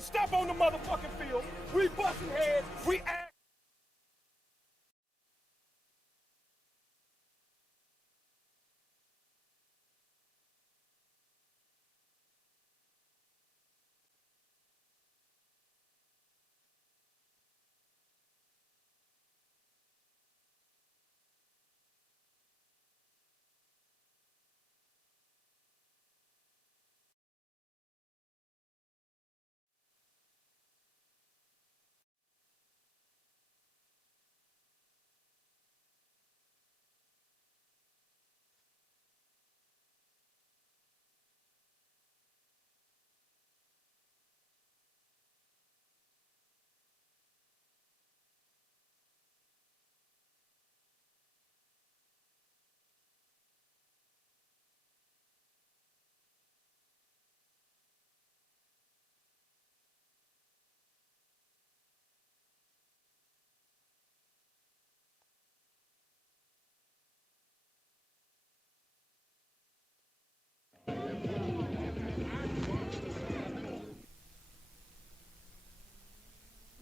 We step on the motherfucking field. We busting heads. We act.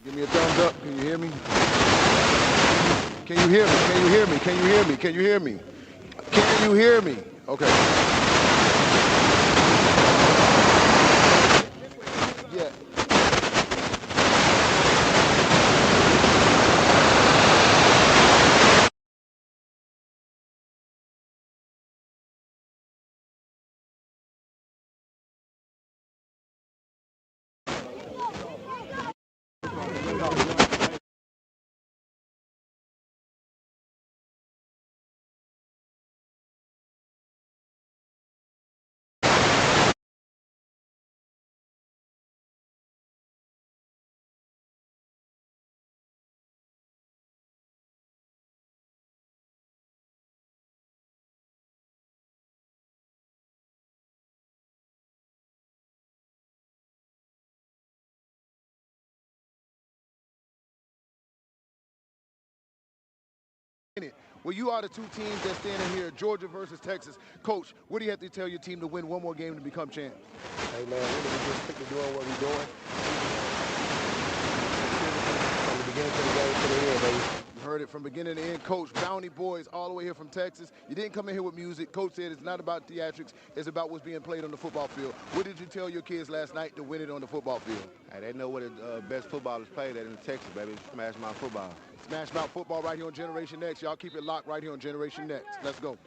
Give me a thumbs up. Can you hear me? Can you hear me? Can you hear me? Can you hear me? Can you hear me? Can you hear me? Okay. Yeah. Well, you are the two teams that standing here, Georgia versus Texas. Coach, what do you have to tell your team to win one more game to become champ? Hey, man, we just stick to doing what we're doing. From the beginning to the game to the end, baby. You heard it from beginning to end. Coach, Bounty Boys all the way here from Texas. You didn't come in here with music. Coach said it's not about theatrics. It's about what's being played on the football field. What did you tell your kids last night to win it on the football field? Hey, they know what the best footballers play that in Texas, baby. Smash mouth football. Smash Mouth Football right here on Generation Next. Y'all keep it locked right here on Generation Next. Let's go.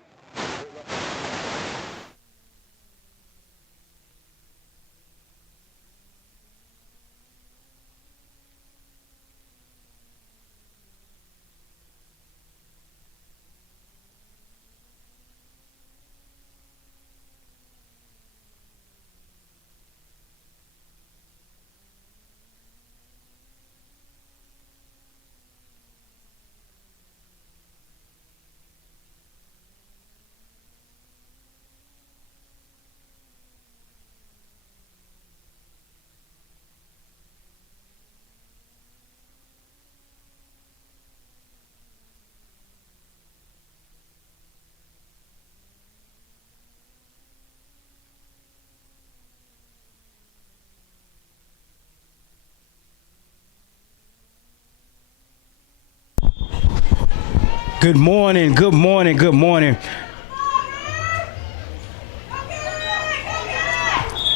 Good morning, good morning, good morning.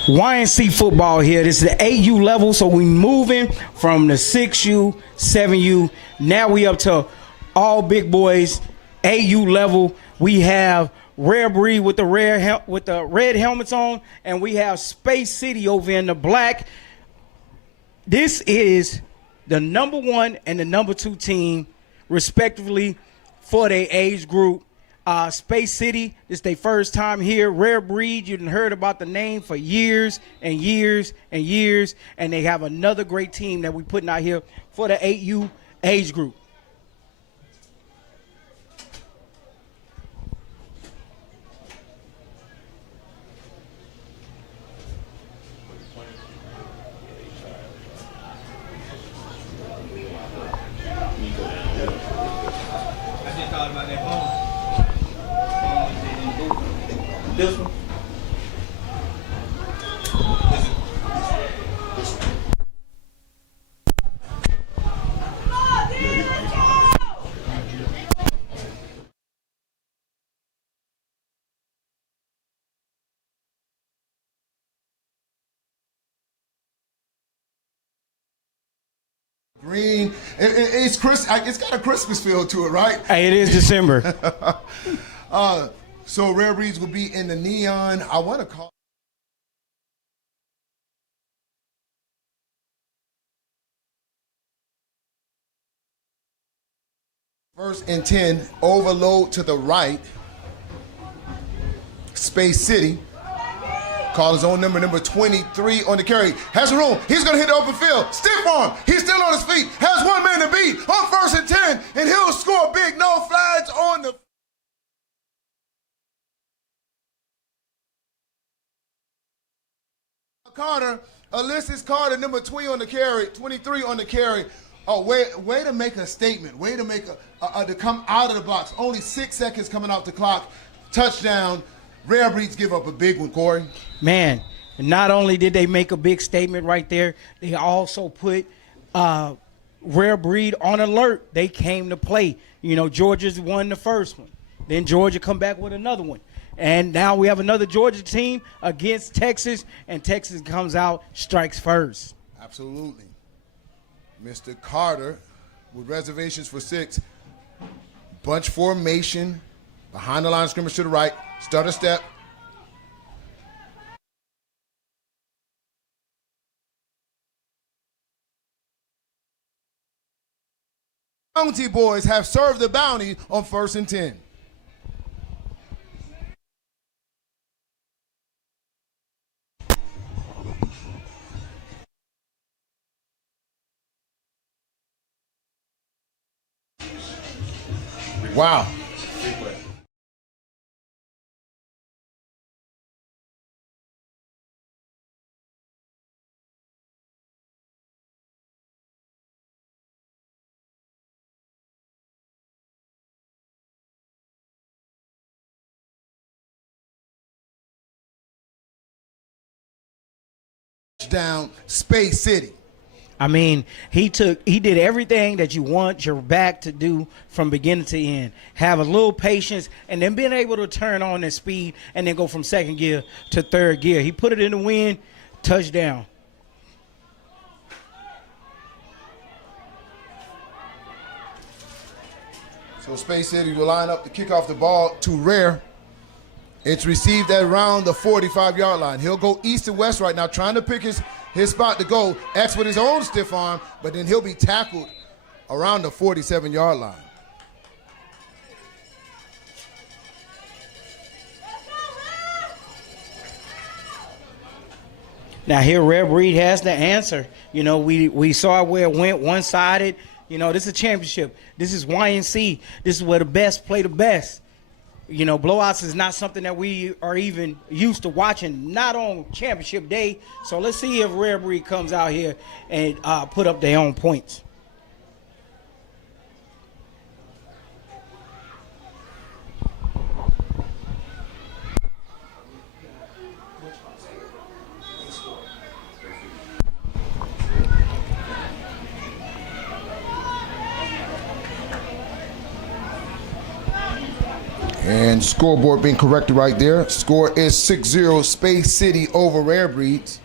YNC football here. This is the 8U level, so we moving from the 6U, 7U. Now we up to all big boys, 8U level. We have Rarebreeds with the red helmets on, and we have Space City over in the black. This is the number 1 and the number 2 team, respectively, for their age group. Space City, this is their first time here. Rarebreeds, you done heard about the name for years and years and years, and they have another great team that we putting out here for the 8U age group. This one? green. It's it's got a Christmas feel to it, right? Hey, it is December. So Rarebreeds will be in the neon. I want to call. First and 10, overload to the right. Space City. Call his own number 23 on the carry. Has room. He's going to hit the open field. Stiff arm. He's still on his feet. Has 1 man to beat on first and 10, and he'll score big. No flags on the. Carter, Ulysses Carter, number 20 on the carry, 23 on the carry. Oh, way to make a statement. Way to make to come out of the box. Only 6 seconds coming off the clock. Touchdown. Rarebreeds give up a big one, Corey. Man, not only did they make a big statement right there, they also put Rarebreed on alert. They came to play. You know, Georgia's won the first one. Then Georgia come back with another one. And now we have another Georgia team against Texas, and Texas comes out, strikes first. Absolutely. Mr. Carter with reservations for 6. Bunch formation behind the line of scrimmage to the right. Stutter step. Bounty boys have served the bounty on first and 10. Wow. Down Space City. I mean, he did everything that you want your back to do from beginning to end. Have a little patience, and then being able to turn on the speed and then go from second gear to third gear. He put it in the wind, touchdown. So Space City will line up to kick off the ball to Rare. It's received at around the 45-yard line. He'll go east and west right now, trying to pick his spot to go. X with his own stiff arm, but then he'll be tackled around the 47-yard line. Now here, Rarebreed has the answer. You know, we saw where it went one-sided. You know, this is a championship. This is YNC. This is where the best play the best. You know, blowouts is not something that we are even used to watching, not on championship day. So let's see if Rarebreed comes out here and put up their own points. And scoreboard being corrected right there. Score is 6-0 Space City over Rarebreeds.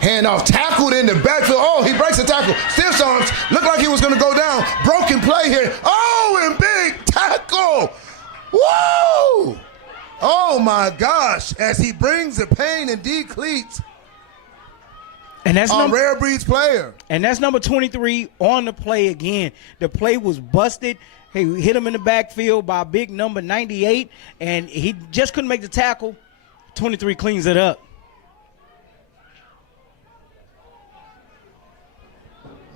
Handoff, tackled in the backfield. Oh, he breaks the tackle. Stiff arms, looked like he was going to go down. Broken play here. Oh, and big tackle. Woo! Oh, my gosh, as he brings the pain and decleats. And that's Rarebreeds player. And that's number 23 on the play again. The play was busted. He hit him in the backfield by a big number 98, and he just couldn't make the tackle. 23 cleans it up.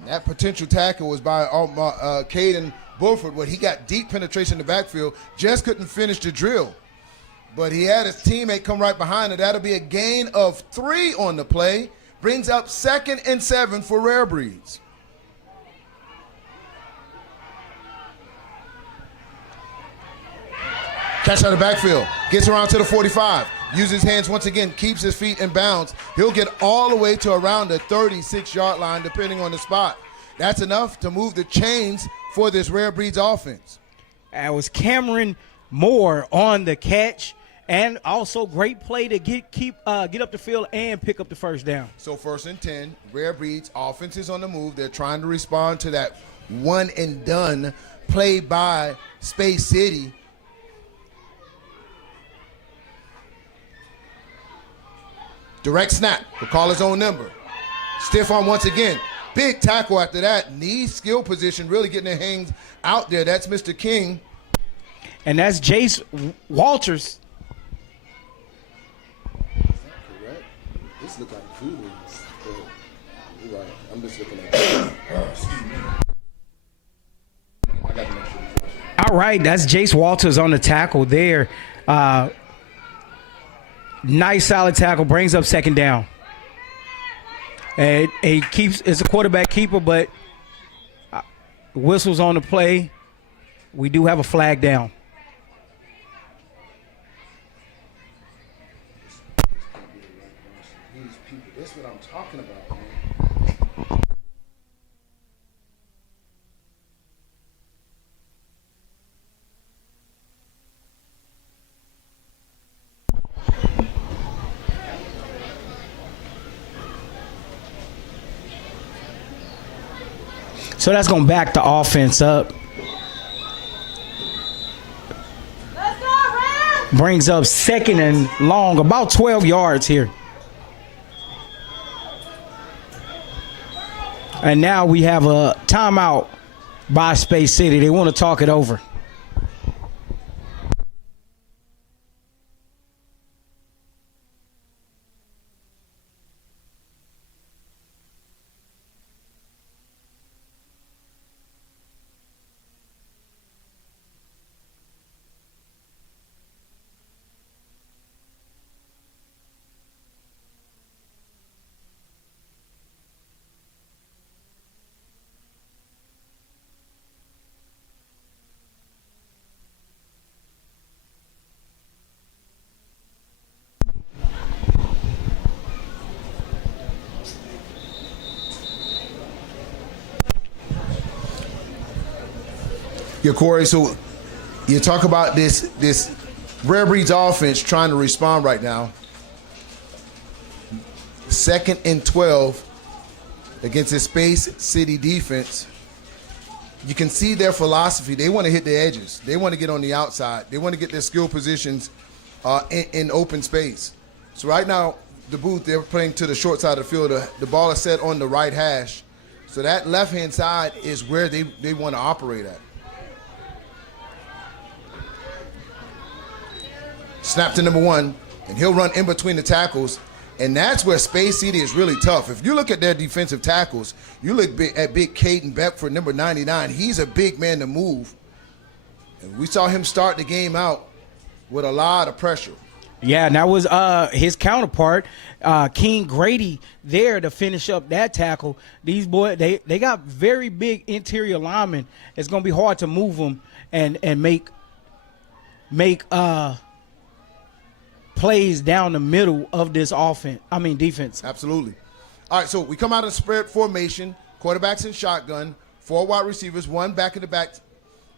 That potential tackle was by Caden Bulford, where he got deep penetration in the backfield, just couldn't finish the drill. But he had his teammate come right behind it. That'll be a gain of 3 on the play. Brings up 2nd and 7 for Rarebreeds. Catch out of the backfield. Gets around to the 45. Uses his hands once again. Keeps his feet in bounds. He'll get all the way to around the 36-yard line, depending on the spot. That's enough to move the chains for this Rarebreeds offense. It was Cameron Moore on the catch. and also great play to get up the field and pick up the first down. So 1st and 10, Rarebreeds offense is on the move. They're trying to respond to that one and done play by Space City. Direct snap. He'll call his own number. Stiff arm once again. Big tackle after that. Knee skill position, really getting their hands out there. That's Mr. King. And that's Jace Walters. Is that correct? This looks like food wings. You're right. I'm just looking at it. Excuse me. I got to make sure. All right, that's Jace Walters on the tackle there. Nice solid tackle, brings up 2nd down. And it's a quarterback keeper, but whistles on the play. We do have a flag down. These people, that's what I'm talking about, man. So that's going to back the offense up. Brings up 2nd and long, about 12 yards here. And now we have a timeout by Space City. They want to talk it over. Yeah, Corey, so you talk about this Rarebreeds offense trying to respond right now. 2nd and 12 against this Space City defense. You can see their philosophy. They want to hit the edges. They want to get on the outside. They want to get their skill positions in open space. So right now, the booth, they're playing to the short side of the field. The ball is set on the right hash. So that left-hand side is where they want to operate at. Snap to number 1, and he'll run in between the tackles, and that's where Space City is really tough. If you look at their defensive tackles, you look at big Caden Beckford, number 99. He's a big man to move, and we saw him start the game out with a lot of pressure. Yeah, and that was his counterpart, King Grady, there to finish up that tackle. These boys, they got very big interior linemen. It's going to be hard to move them and make plays down the middle of this defense. Absolutely. All right, so we come out of spread formation, quarterbacks in shotgun, 4 wide receivers, 1 back in the back.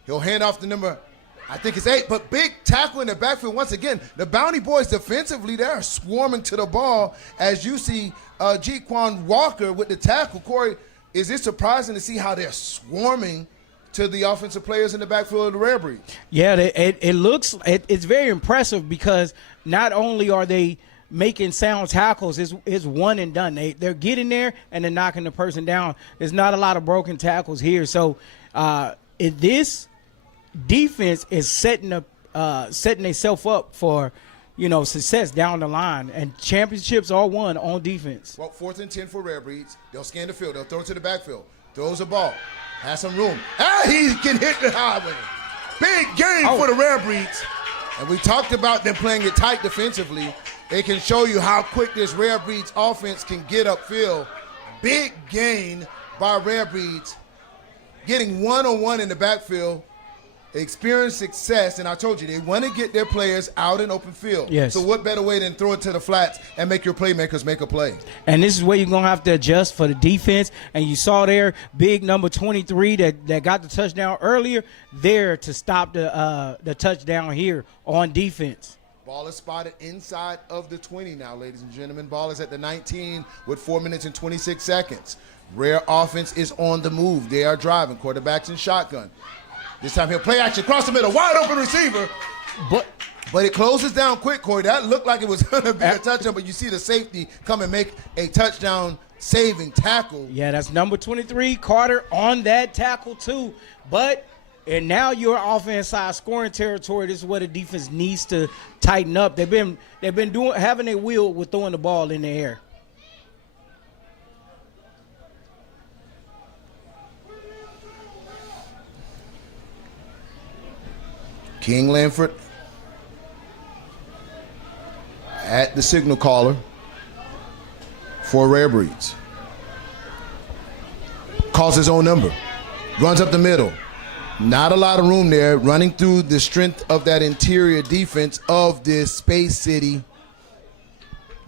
He'll hand off the number, I think it's 8, but big tackle in the backfield once again. The Bounty Boys defensively, they're swarming to the ball as you see G-Quan Walker with the tackle. Corey, is it surprising to see how they're swarming to the offensive players in the backfield of the Rarebreeds? Yeah, it's very impressive because not only are they making sound tackles, it's one and done. They're getting there and they're knocking the person down. There's not a lot of broken tackles here. So this defense is setting themselves up for success down the line, and championships are won on defense. Well, 4th and 10 for Rarebreeds. They'll scan the field. They'll throw it to the backfield. Throws a ball. Has some room. He can hit the highway. Big game for the Rarebreeds. And we talked about them playing it tight defensively. They can show you how quick this Rarebreeds offense can get upfield. Big gain by Rarebreeds. Getting one-on-one in the backfield. Experience success, and I told you, they want to get their players out in open field. Yes. So what better way than throw it to the flats and make your playmakers make a play? And this is where you're going to have to adjust for the defense. And you saw there, big number 23 that got the touchdown earlier, there to stop the touchdown here on defense. Ball is spotted inside of the 20 now, ladies and gentlemen. Ball is at the 19 with 4 minutes and 26 seconds. Rare offense is on the move. They are driving. Quarterback's in shotgun. This time he'll play action across the middle. Wide open receiver. But it closes down quick, Corey. That looked like it was going to be a touchdown, but you see the safety come and make a touchdown saving tackle. Yeah, that's number 23, Carter, on that tackle too. And now you're off inside scoring territory. This is where the defense needs to tighten up. They've been having a wheel with throwing the ball in the air. King Lanford at the signal caller for Rarebreeds. Calls his own number. Runs up the middle. Not a lot of room there, running through the strength of that interior defense of this Space City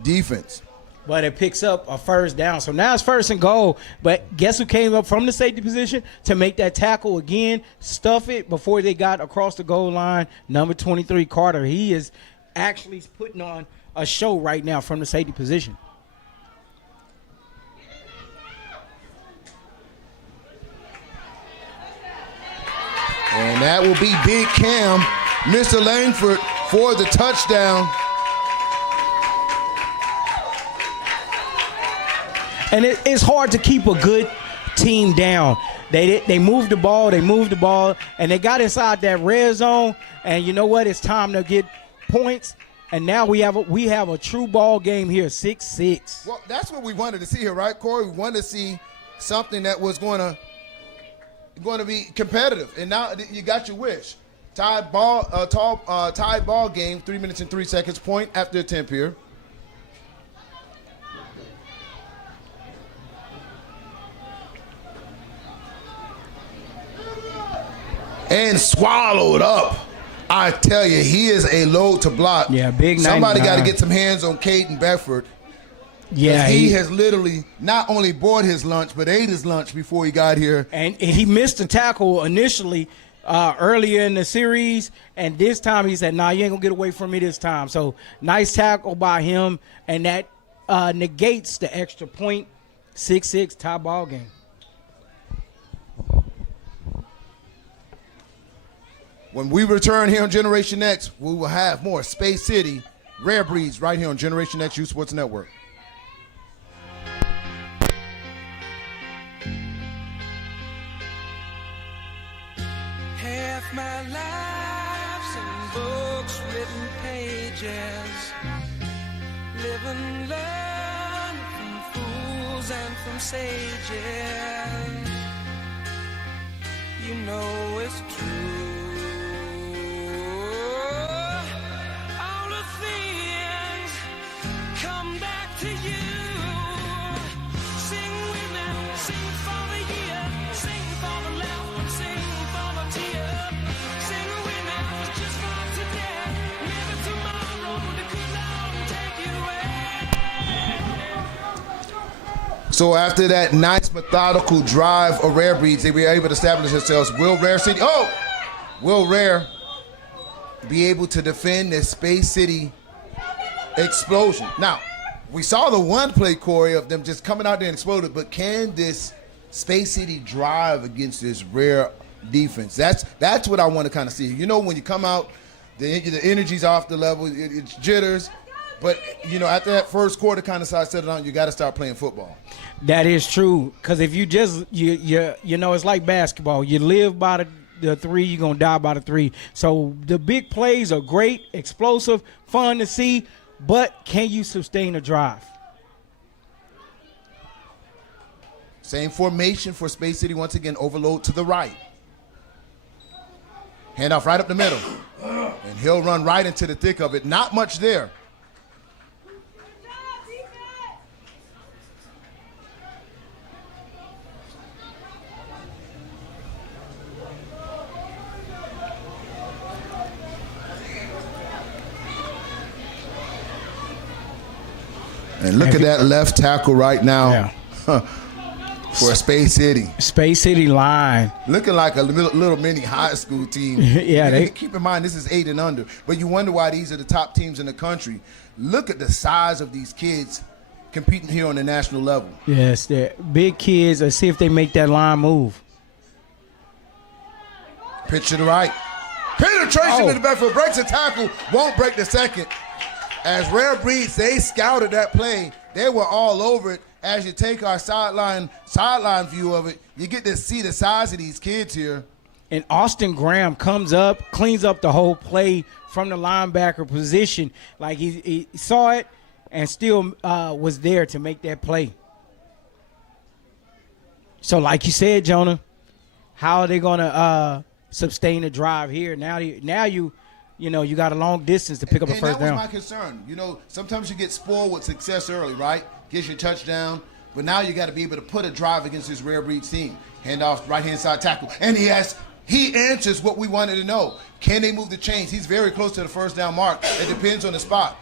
defense. But it picks up a first down. So now it's first and goal. But guess who came up from the safety position to make that tackle again, stuff it before they got across the goal line? Number 23, Carter. He is actually putting on a show right now from the safety position. And that will be Big Cam, Mr. Langford, for the touchdown. And it's hard to keep a good team down. They moved the ball, and they got inside that red zone. And you know what? It's time to get points. And now we have a true ball game here, 6-6. Well, that's what we wanted to see here, right, Corey? We wanted to see something that was going to be competitive, and now you got your wish. Tied ball game, 3 minutes and 3 seconds. Point after attempt here. And swallowed up. I tell you, he is a load to block. Yeah, big. Somebody got to get some hands on Caden Bedford. Yeah, he has literally not only bought his lunch, but ate his lunch before he got here. And he missed a tackle initially earlier in the series, and this time he said, nah, you ain't going to get away from me this time. So nice tackle by him, and that negates the extra point. 6-6, tie ball game. When we return here on Generation X, we will have more Space City Rarebreeds right here on Generation X Youth Sports Network. Half my life's in books, written pages. Live and learn from fools and from sages. You know it's true. All the things come back to you. Sing with me, sing for the year, sing for the laugh and sing for the tear. Sing with me, just for today, maybe tomorrow the good Lord take you away. So after that nice methodical drive of Rarebreeds, they were able to establish themselves. Will Rare be able to defend this Space City explosion? Now, we saw the one play, Corey, of them just coming out there and exploding, but can this Space City drive against this Rare defense? That's what I want to kind of see. You know, when you come out, the energy's off the level, it's jitters. But, you know, after that first quarter kind of settled down, you got to start playing football. That is true, because if you just, you know, it's like basketball. You live by the three, you're going to die by the three. So the big plays are great, explosive, fun to see, but can you sustain a drive? Same formation for Space City once again, overload to the right. Handoff right up the middle. And he'll run right into the thick of it. Not much there. And look at that left tackle right now. Yeah. for Space City. Space City line. Looking like a little mini high school team. Yeah, keep in mind this is 8 and under, but you wonder why these are the top teams in the country. Look at the size of these kids competing here on the national level. Yes, they're big kids. Let's see if they make that line move. Pitch to the right. Penetration to the backfield. Breaks a tackle. Won't break the second. As Rarebreeds, they scouted that play. They were all over it. As you take our sideline view of it, you get to see the size of these kids here. And Austin Graham comes up, cleans up the whole play from the linebacker position. Like he saw it and still was there to make that play. So like you said, Jonah, how are they going to sustain the drive here? Now you got a long distance to pick up a first down. That was my concern. Sometimes you get spoiled with success early, right? Gets your touchdown. But now you got to be able to put a drive against this Rarebreeds team. Handoff, right-hand side tackle. And he answers what we wanted to know. Can they move the chains? He's very close to the first down mark. It depends on the spot.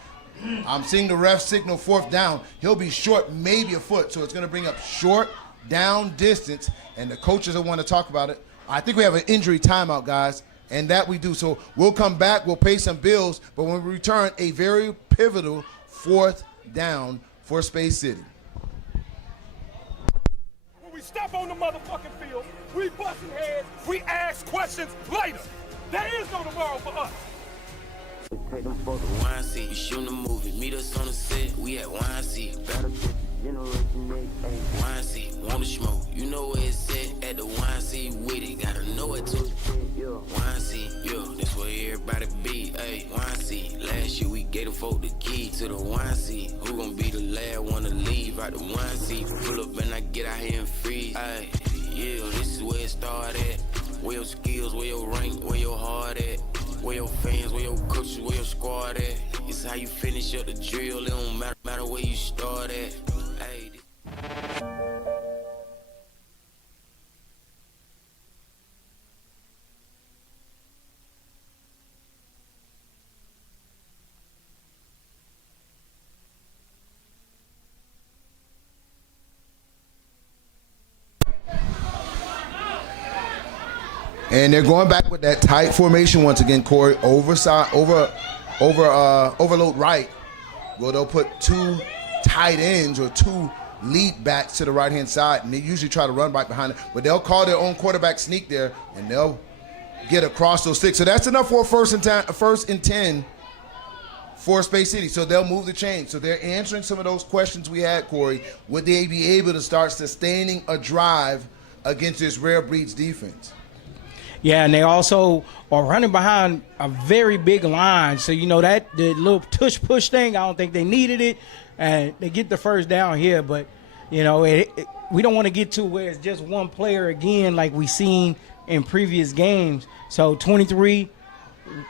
I'm seeing the ref signal fourth down. He'll be short, maybe a foot. So it's going to bring up short down distance. And the coaches will want to talk about it. I think we have an injury timeout, guys. And that we do. So we'll come back. We'll pay some bills. But when we return, a very pivotal fourth down for Space City. When we step on the motherfucking field, we busting heads, we ask questions later. There is no tomorrow for us. Take them for the wine seat. You shooting a movie. Meet us on the set. We at wine seat. Better generation next. Wine seat. Want to smoke. You know where it's at. At the wine seat with it. Gotta know it too. Wine seat. Yo, that's where everybody be. Hey, wine seat. Last year we gave the folk the key to the wine seat. Who gon' be the last one to leave out the wine seat? Pull up and I get out here and freeze. Hey, yeah, this is where it started. Where your skills, where your rank, where your heart at. Where your fans, where your coaches, where your squad at. It's how you finish up the drill. It don't matter where you start at. Hey. And they're going back with that tight formation once again, Corey. Overload right. Well, they'll put two tight ends or two lead backs to the right-hand side, and they usually try to run right behind it. But they'll call their own quarterback sneak there, and they'll get across those sticks. So that's enough for a first and 10 for Space City. So they'll move the chain. So they're answering some of those questions we had, Corey. Would they be able to start sustaining a drive against this Rarebreeds defense? Yeah, and they also are running behind a very big line. So, that the little tush-push thing, I don't think they needed it. And they get the first down here. But, we don't want to get to where it's just one player again like we seen in previous games. So, 23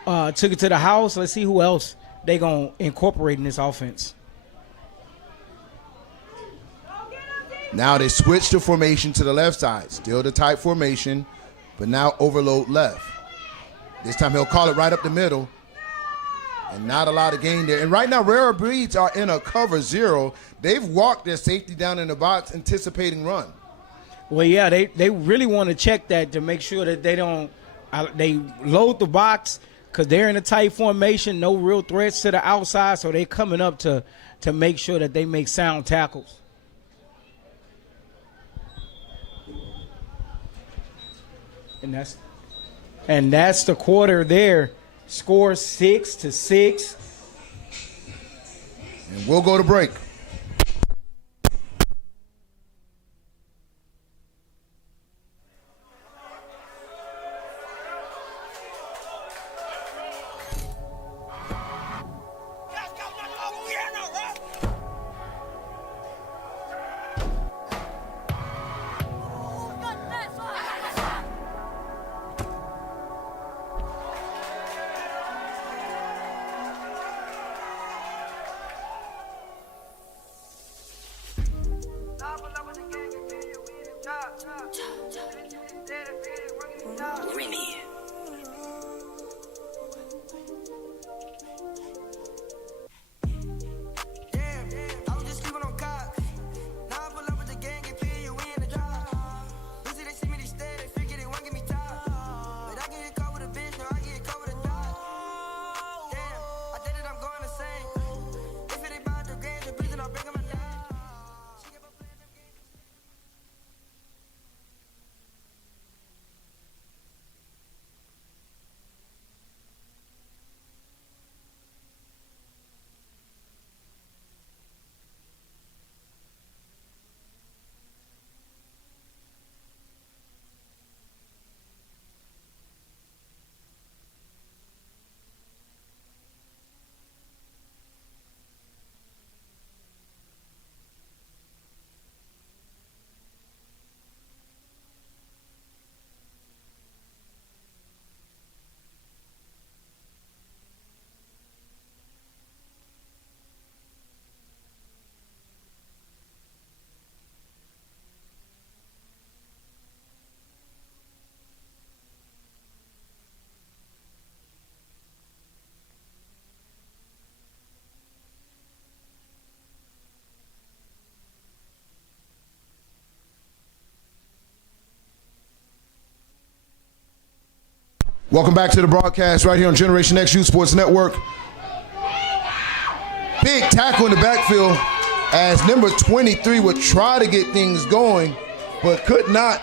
took it to the house. Let's see who else they going to incorporate in this offense. Now they switch the formation to the left side. Still the tight formation. But now overload left. This time he'll call it right up the middle. And not a lot of gain there. And right now, Rarebreeds are in a cover zero. They've walked their safety down in the box, anticipating run. Well, yeah, they really want to check that to make sure that they don't they load the box because they're in a tight formation, no real threats to the outside, so they're coming up to make sure that they make sound tackles. And that's the quarter there. Score 6-6. And we'll go to break. Welcome back to the broadcast right here on Generation X Youth Sports Network. Big tackle in the backfield as number 23 would try to get things going, but could not.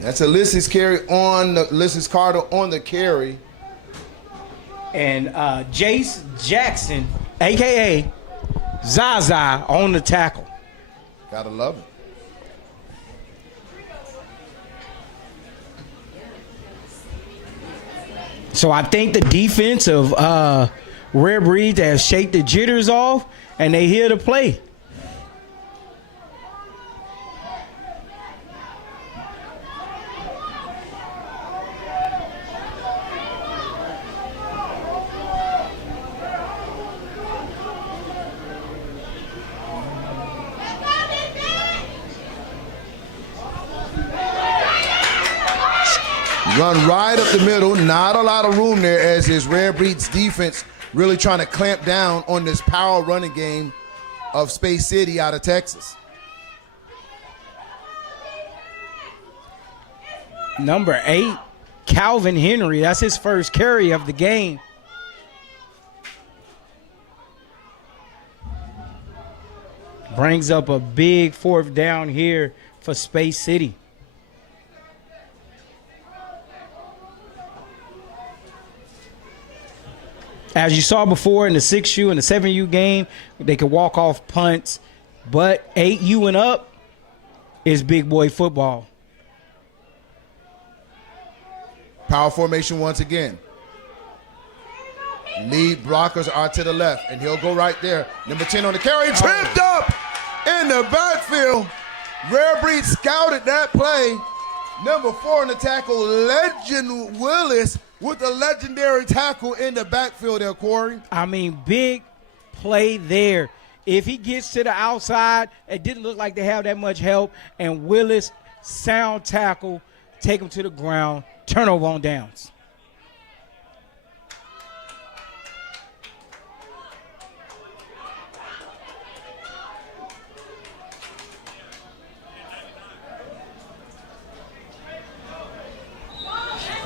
That's Ulysses Carter on the carry. And Jace Jackson, a.k.a. Zaza, on the tackle. Gotta love it. So I think the defense of Rarebreeds has shaked the jitters off, and they here to play. Run right up the middle. Not a lot of room there as his Rarebreeds defense really trying to clamp down on this power running game of Space City out of Texas. Number 8, Calvin Henry. That's his first carry of the game. Brings up a big 4th down here for Space City. As you saw before in the 6U and the 7U game, they could walk off punts, but 8U and up is big boy football. Power formation once again. Lead blockers are to the left, and he'll go right there. Number 10 on the carry, tripped up in the backfield. Rarebreeds scouted that play. Number 4 on the tackle, Legend Willis, with the legendary tackle in the backfield there, Corey. I mean, big play there. If he gets to the outside, it didn't look like they have that much help, and Willis, sound tackle, take him to the ground, turnover on downs.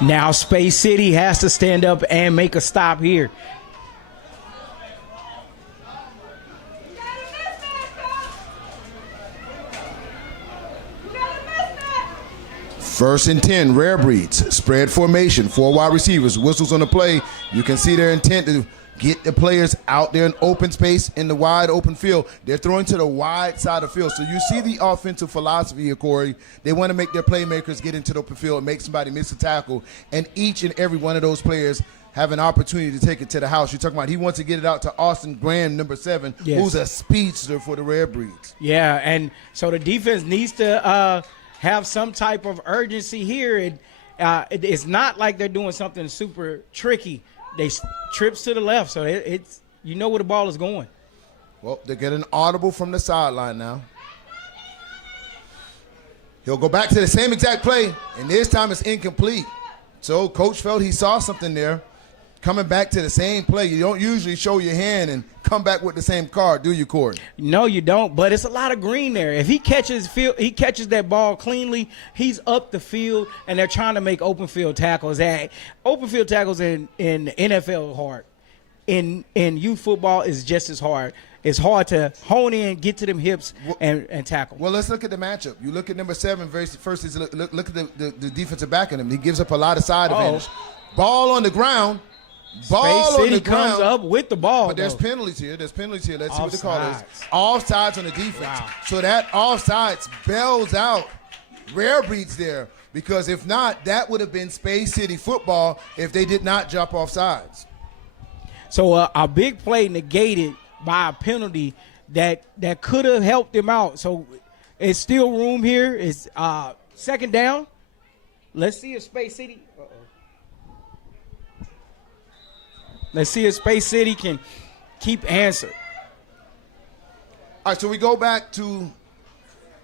Now Space City has to stand up and make a stop here. First and 10, Rarebreeds. Spread formation, 4 wide receivers. Whistles on the play. You can see their intent to get the players out there in open space in the wide open field. They're throwing to the wide side of the field. So you see the offensive philosophy here, Corey. They want to make their playmakers get into the open field and make somebody miss a tackle. And each and every one of those players have an opportunity to take it to the house. You're talking about he wants to get it out to Austin Graham, number 7, yes, who's a speedster for the Rarebreeds. Yeah, and so the defense needs to have some type of urgency here. It's not like they're doing something super tricky. They trips to the left, so it's you know where the ball is going. Well, they get an audible from the sideline now. He'll go back to the same exact play, and this time it's incomplete. So Coach felt he saw something there. Coming back to the same play, you don't usually show your hand and come back with the same card, do you, Corey? No, you don't, but it's a lot of green there. If he catches that ball cleanly, he's up the field, and they're trying to make open field tackles. Open field tackles in the NFL are hard. In youth football is just as hard. It's hard to hone in, get to them hips, and tackle. Well, let's look at the matchup. You look at number 7 versus look at the defensive back on him. He gives up a lot of side advantage. Ball on the ground. Space City comes up with the ball. But there's penalties here. Let's see what the call is. Offsides. Offsides on the defense. Wow. So that offsides bails out Rarebreeds there, because if not, that would have been Space City football if they did not jump off sides. So a big play negated by a penalty that could have helped them out. So it's still room here. It's second down. Let's see if Space City. Let's see if Space City can keep answer. All right, so we go back to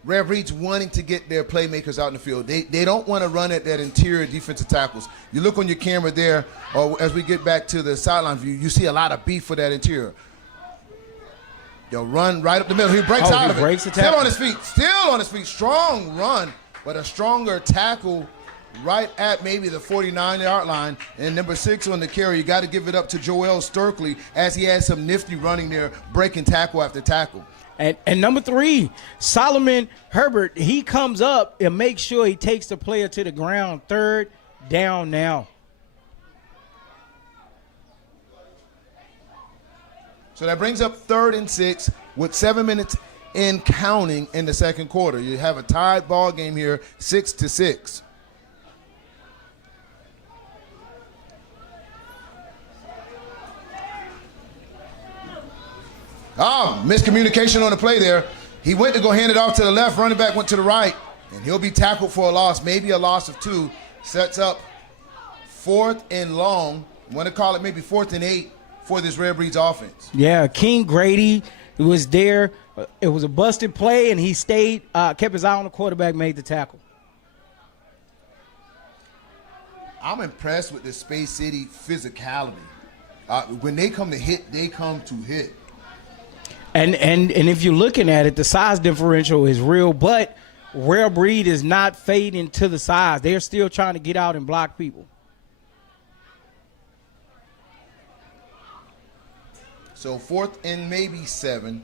Rarebreeds wanting to get their playmakers out in the field. They don't want to run at that interior defensive tackles. You look on your camera there, or as we get back to the sideline view, you see a lot of beef for that interior. They'll run right up the middle. He breaks out of it. Breaks the Still tackle. on his feet. Still on his feet. Strong run, but a stronger tackle right at maybe the 49-yard line. And number 6 on the carry, you got to give it up to Joel Sterkley as he has some nifty running there, breaking tackle after tackle. And number 3, Solomon Herbert, he comes up and makes sure he takes the player to the ground. 3rd down now. So that brings up 3rd and 6 with 7 minutes in counting in the second quarter. You have a tied ball game here, 6-6. Miscommunication on the play there. He went to go hand it off to the left. Running back went to the right, and he'll be tackled for a loss, maybe a loss of 2. Sets up 4th and long. I'm going to call it maybe 4th and 8 for this Rarebreeds offense. Yeah, King Grady was there. It was a busted play, and he stayed, kept his eye on the quarterback, made the tackle. I'm impressed with the Space City physicality. When they come to hit, they come to hit. And if you're looking at it, the size differential is real, but Rarebreed is not fading to the size. They're still trying to get out and block people. So 4th and maybe 7.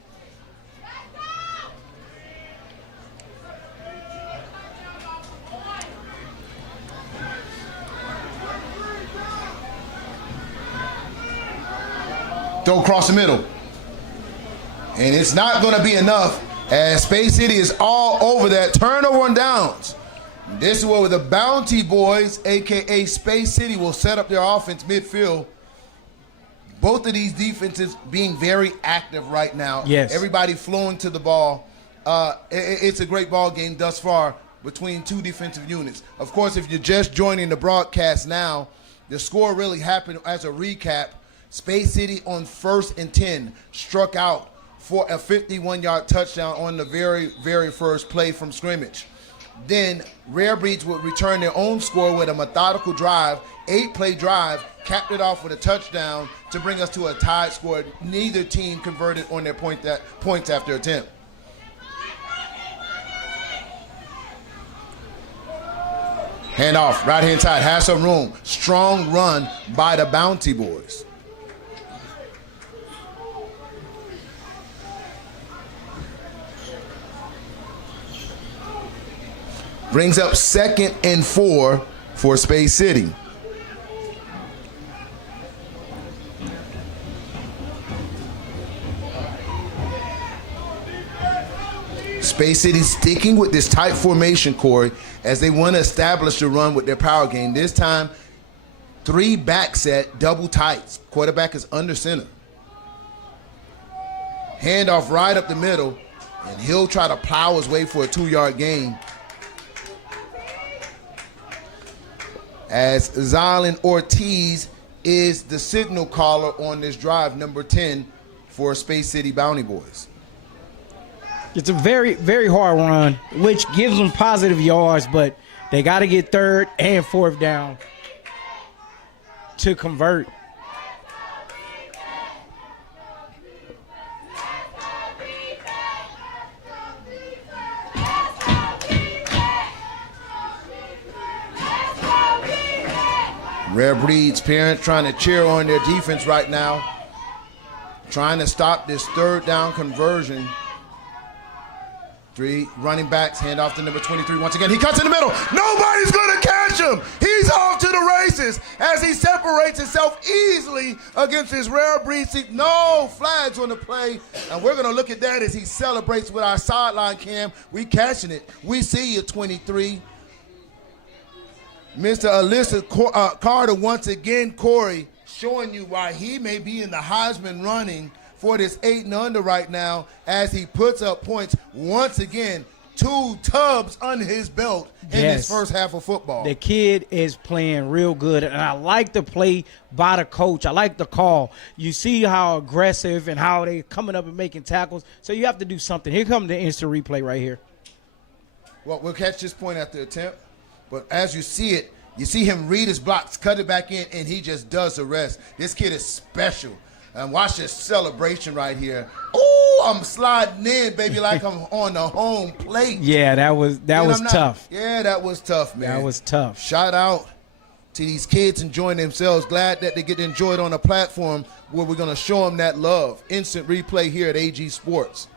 Throw across the middle. And it's not going to be enough as Space City is all over that. Turnover on downs. This is where the Bounty Boys, a.k.a. Space City, will set up their offense midfield. Both of these defenses being very active right now. Yes. Everybody flowing to the ball. It's a great ball game thus far between 2 defensive units. Of course, if you're just joining the broadcast now, the score really happened as a recap. Space City on 1st and 10 struck out for a 51-yard touchdown on the very, very first play from scrimmage. Then Rarebreeds would return their own score with a methodical drive, 8-play drive, capped it off with a touchdown to bring us to a tied score. Neither team converted on their points after attempt. Handoff, right-hand side, has some room. Strong run by the Bounty Boys. Brings up 2nd and 4 for Space City. Space City sticking with this tight formation, Corey, as they want to establish the run with their power game. This time, 3 back set, double tights. Quarterback is under center. Handoff right up the middle, and he'll try to plow his way for a 2-yard gain. As Zylan Ortiz is the signal caller on this drive, number 10 for Space City Bounty Boys. It's a very, very hard run, which gives them positive yards, but they got to get 3rd and 4th down to convert. Rarebreeds parents trying to cheer on their defense right now, trying to stop this 3rd down conversion. 3 running backs, hand off to number 23 once again. He cuts in the middle. Nobody's going to catch him. He's off to the races as he separates himself easily against his Rarebreeds. No flags on the play, and we're going to look at that as he celebrates with our sideline cam. We catching it. We see you, 23. Mr. Alyssa Carter once again, Corey, showing you why he may be in the Heisman running for this 8 and under right now as he puts up points once again. 2 tubs under his belt in his first half of football. The kid is playing real good, and I like the play by the coach. I like the call. You see how aggressive and how they coming up and making tackles. So you have to do something. Here comes the instant replay right here. Well, we'll catch this point at the attempt. But as you see it, you see him read his blocks, cut it back in, and he just does the rest. This kid is special. And watch this celebration right here. Ooh, I'm sliding in, baby, like I'm on the home plate. Yeah, that was tough. Yeah, that was tough, man. That was tough. Shout out to these kids enjoying themselves. Glad that they get to enjoy it on a platform where we're going to show them that love. Instant replay here at AG Sports.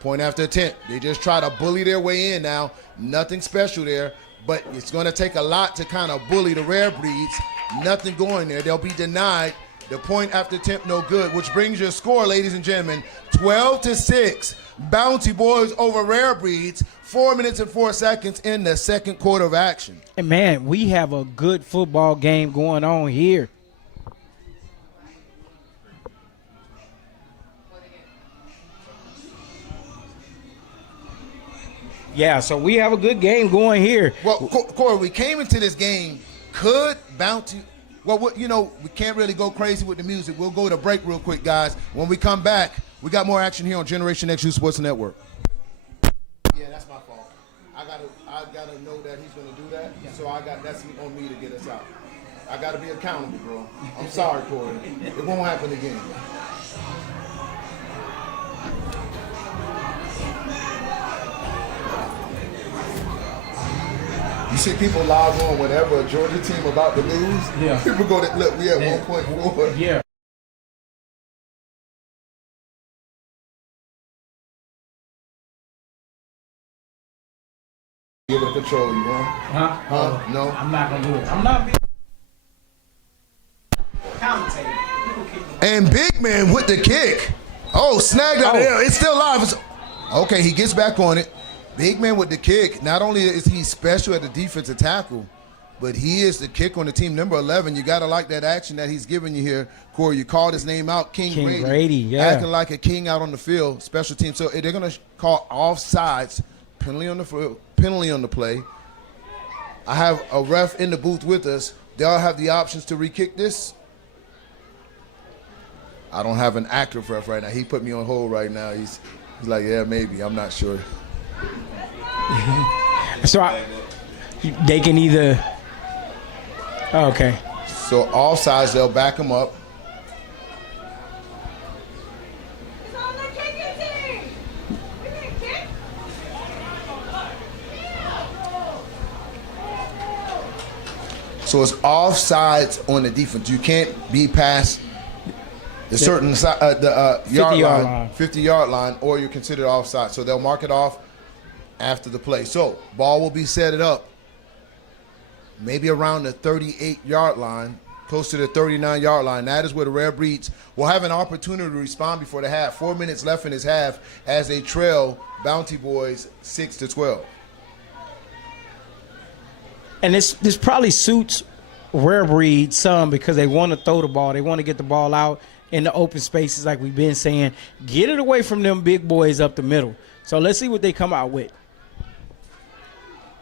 Point after attempt. They just try to bully their way in now. Nothing special there, but it's going to take a lot to kind of bully the Rarebreeds. Nothing going there. They'll be denied. The point after attempt no good, which brings your score, ladies and gentlemen, 12-6. Bounty Boys over Rarebreeds. 4 minutes and 4 seconds in the second quarter of action. And man, we have a good football game going on here. Yeah, so we have a good game going here. Well, Corey, we came into this game. Could Bounty? Well, you know, we can't really go crazy with the music. We'll go to break real quick, guys. When we come back, we got more action here on Generation XU Sports Network. Yeah, that's my fault. I gotta know that he's gonna do that. So that's on me to get us out. I gotta be accountable, bro. I'm sorry, Corey. It won't happen again. You see people log on whenever a Georgia team about to lose. Yeah. People go to look. We at 1.4. Yeah. Give it control, you want? Huh? No. I'm not gonna do it. I'm not being commentator. And Big Man with the kick. Oh, snagged out there. It's still live. Okay, he gets back on it. Big Man with the kick. Not only is he special at the defensive tackle, but he is the kick on the team. Number 11, you got to like that action that he's giving you here. Corey, you called his name out. King Grady, yeah. Acting like a king out on the field, special team. So they're going to call offsides, penalty on the play. I have a ref in the booth with us. They'll have the options to re-kick this. I don't have an active ref right now. He put me on hold right now. He's like, yeah, maybe. I'm not sure. So they can either. Okay. So offsides, they'll back him up. So it's offsides on the defense. You can't be past the certain yard line, 50-yard line, or you're considered offside. So they'll mark it off after the play. So ball will be set it up maybe around the 38-yard line, close to the 39-yard line. That is where the Rarebreeds will have an opportunity to respond before the half. 4 minutes left in his half as they trail Bounty Boys 6-12. And this probably suits Rarebreed some because they want to throw the ball. They want to get the ball out in the open spaces like we've been saying. Get it away from them big boys up the middle. So let's see what they come out with.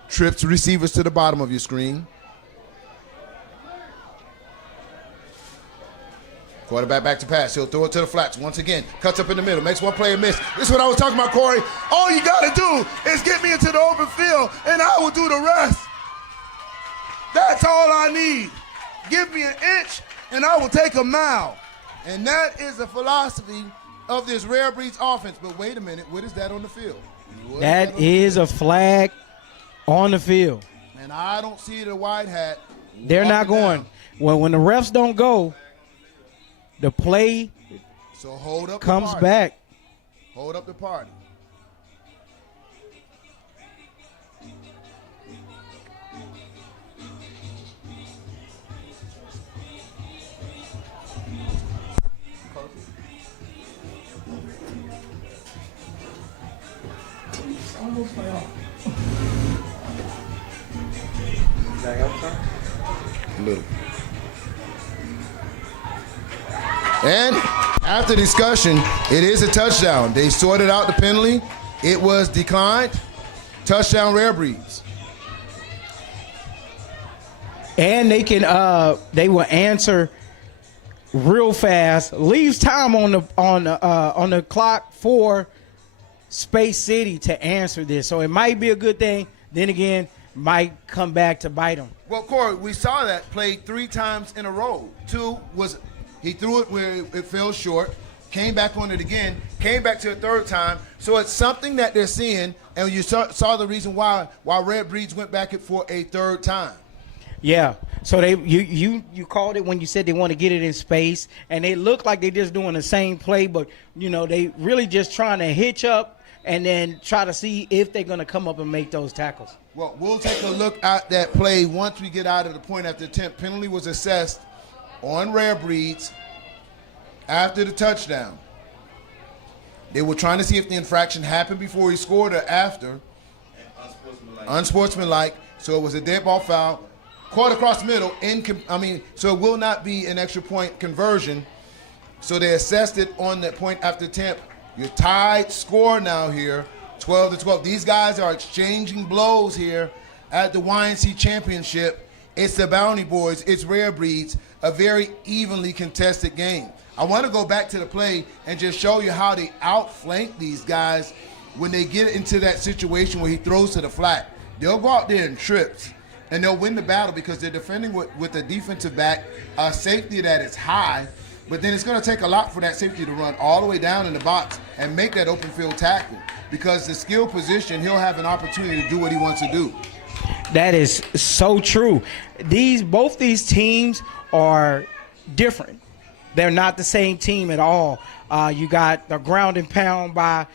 Trips receivers to the bottom of your screen. Quarterback back to pass. He'll throw it to the flats once again. Cuts up in the middle. Makes one play and miss. This is what I was talking about, Corey. All you got to do is get me into the open field, and I will do the rest. That's all I need. Give me an inch, and I will take a mile. And that is the philosophy of this Rarebreeds offense. But wait a minute. What is that on the field? That is a flag on the field. And I don't see the white hat. They're not going. Down. Well, when the refs don't go, the play so hold up comes the party. back. Hold up the party. Little. And after discussion, it is a touchdown. They sorted out the penalty. It was declined. Touchdown Rarebreeds. And they can they will answer real fast. Leaves time on the clock for Space City to answer this. So it might be a good thing. Then again, might come back to bite them. Well, Corey, we saw that played 3 times in a row. 2 was he threw it where it fell short. came back on it again, came back to a third time. So it's something that they're seeing, and you saw the reason why Rarebreeds went back for a third time. Yeah. So you called it when you said they want to get it in space, and they look like they're just doing the same play, but they really just trying to hitch up and then try to see if they're going to come up and make those tackles. Well, we'll take a look at that play once we get out of the point after attempt. Penalty was assessed on Rarebreeds after the touchdown. They were trying to see if the infraction happened before he scored or after. Unsportsmanlike. So it was a dead ball foul. Caught across the middle. So it will not be an extra point conversion. So they assessed it on that point after attempt. You're tied score now here, 12-12. These guys are exchanging blows here at the YNC Championship. It's the Bounty Boys. It's Rarebreeds. A very evenly contested game. I want to go back to the play and just show you how they outflank these guys when they get into that situation where he throws to the flat. They'll go out there in trips, and they'll win the battle because they're defending with a defensive back, a safety that is high. But then it's going to take a lot for that safety to run all the way down in the box and make that open field tackle, because the skill position, he'll have an opportunity to do what he wants to do. That is so true. Both these teams are different. They're not the same team at all. You got the ground and pound by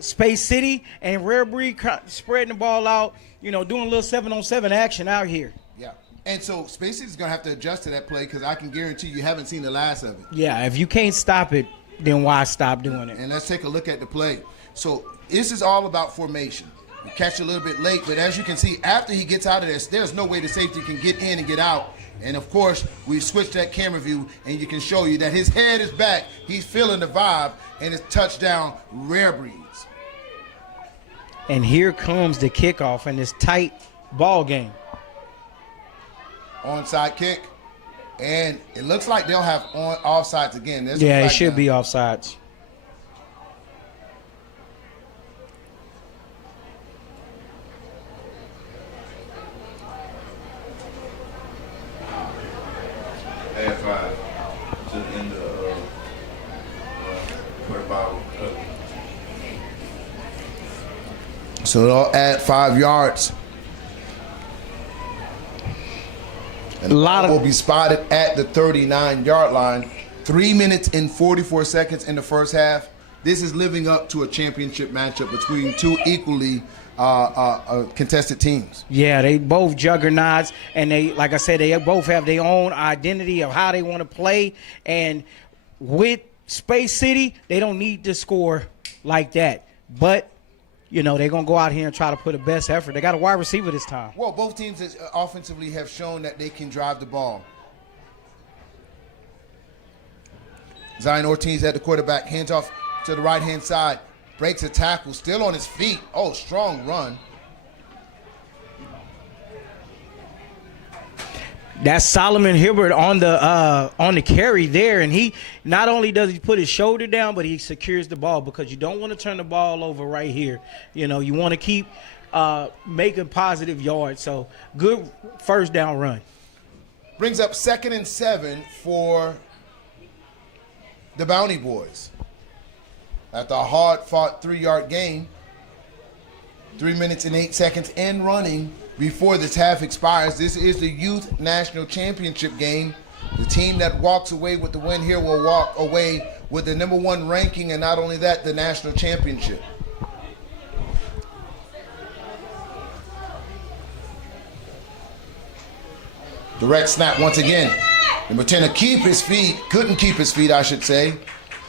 Space City, and Rarebreed spreading the ball out, doing a little 7-on-7 action out here. Yeah. And so Space City's going to have to adjust to that play, because I can guarantee you haven't seen the last of it. Yeah, if you can't stop it, then why stop doing it? And let's take a look at the play. So this is all about formation. You catch a little bit late, but as you can see, after he gets out of this, there's no way the safety can get in and get out. And, of course, we switched that camera view, and you can show you that his head is back. He's feeling the vibe, and it's touchdown Rarebreeds. And here comes the kickoff in this tight ball game. Onside kick. And it looks like they'll have offsides again. Yeah, it should be offsides. Add 5 to the end of quarterback. So they'll add 5 yards. And will be spotted at the 39-yard line. 3 minutes and 44 seconds in the first half. This is living up to a championship matchup between two equally contested teams. Yeah, they both juggernauts, and they, like I said, they both have their own identity of how they want to play. And with Space City, they don't need to score like that. But they're going to go out here and try to put the best effort. They got a wide receiver this time. Well, both teams offensively have shown that they can drive the ball. Zion Ortiz at the quarterback, hands off to the right-hand side, breaks a tackle, still on his feet. Oh, strong run. That's Solomon Hibbert on the carry there, and he not only does he put his shoulder down, but he secures the ball, because you don't want to turn the ball over right here. You want to keep making positive yards. So good first down run. Brings up 2nd and 7 for the Bounty Boys. After a hard-fought 3-yard gain, 3 minutes and 8 seconds in running before this half expires. This is the Youth National Championship game. The team that walks away with the win here will walk away with the #1 ranking, and not only that, the national championship. Direct snap once again. Number 10 to keep his feet, couldn't keep his feet, I should say.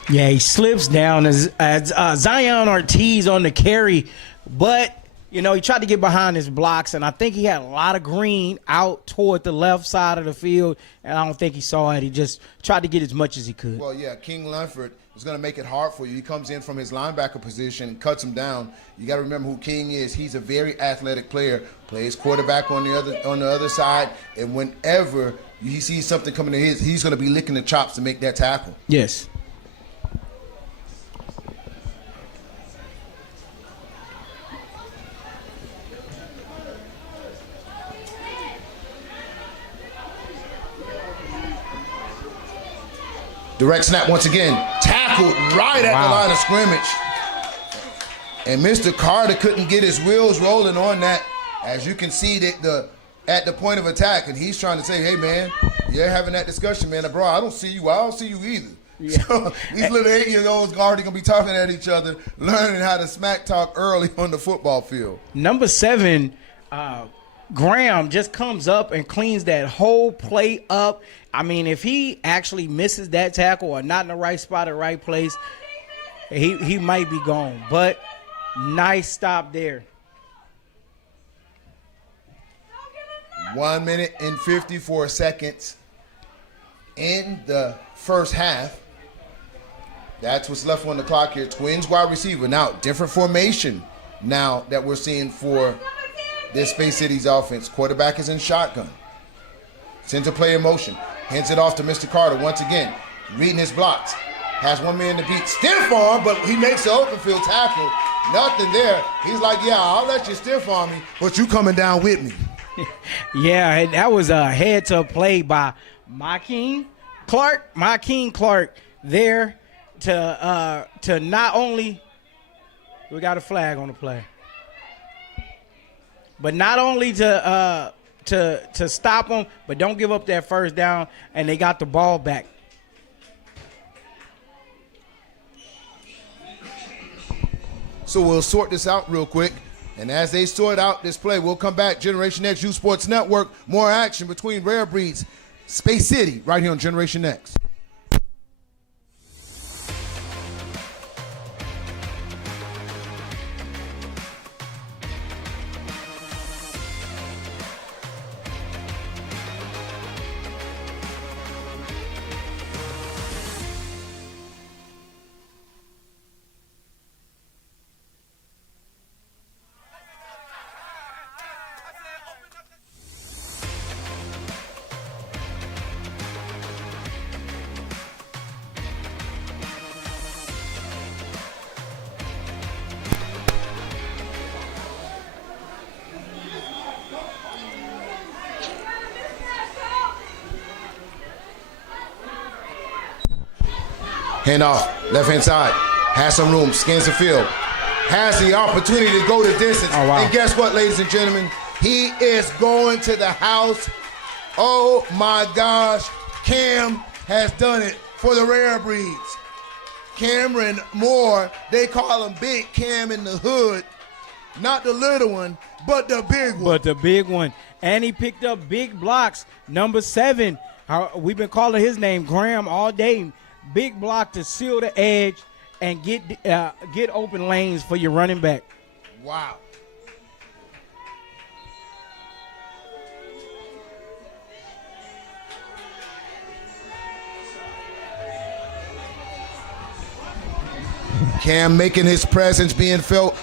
Yeah, he slips down as Zion Ortiz on the carry, but he tried to get behind his blocks, and I think he had a lot of green out toward the left side of the field, and I don't think he saw it. He just tried to get as much as he could. Well, yeah, King Lunford is going to make it hard for you. He comes in from his linebacker position and cuts him down. You got to remember who King is. He's a very athletic player, plays quarterback on the other side, and whenever he sees something coming to his, he's going to be licking the chops to make that tackle. Yes. Direct snap once again. Tackle. tackled right at the line of scrimmage. And Mr. Carter couldn't get his wheels rolling on that. As you can see, at the point of attack, and he's trying to say, hey, man, you're having that discussion, man. Bro, I don't see you. I don't see you either. Yeah. So these little 8-year-olds already going to be talking at each other, learning how to smack talk early on the football field. Number 7, Graham just comes up and cleans that whole play up. I mean, if he actually misses that tackle or not in the right spot or right place, he might be gone. But nice stop there. 1 minute and 54 seconds in the first half. That's what's left on the clock here. Twins wide receiver. Now, different formation now that we're seeing for this Space City's offense. Quarterback is in shotgun. Sends a play in motion. Hands it off to Mr. Carter once again. Reading his blocks. Has one man to beat. Stiff arm, but he makes the open field tackle. Nothing there. He's like, yeah, I'll let you stiff arm me, but you coming down with me. Yeah, that was a head-to play by Makeem Clark there to not only – we got a flag on the play. But not only to stop them, but don't give up that first down, and they got the ball back. So we'll sort this out real quick. And as they sort out this play, we'll come back. Generation X Youth Sports Network. More action between Rarebreeds, Space City, right here on Generation X. Hand off, left-hand side. Has some room, scans the field. Has the opportunity to go the distance. Oh, wow. And guess what, ladies and gentlemen? He is going to the house. Oh, my gosh. Cam has done it for the Rarebreeds. Cameron Moore, they call him Big Cam in the hood. Not the little one, but the big one. But the big one. And he picked up big blocks. Number 7, we've been calling his name Graham all day. Big block to seal the edge and get open lanes for your running back. Wow. Cam making his presence being felt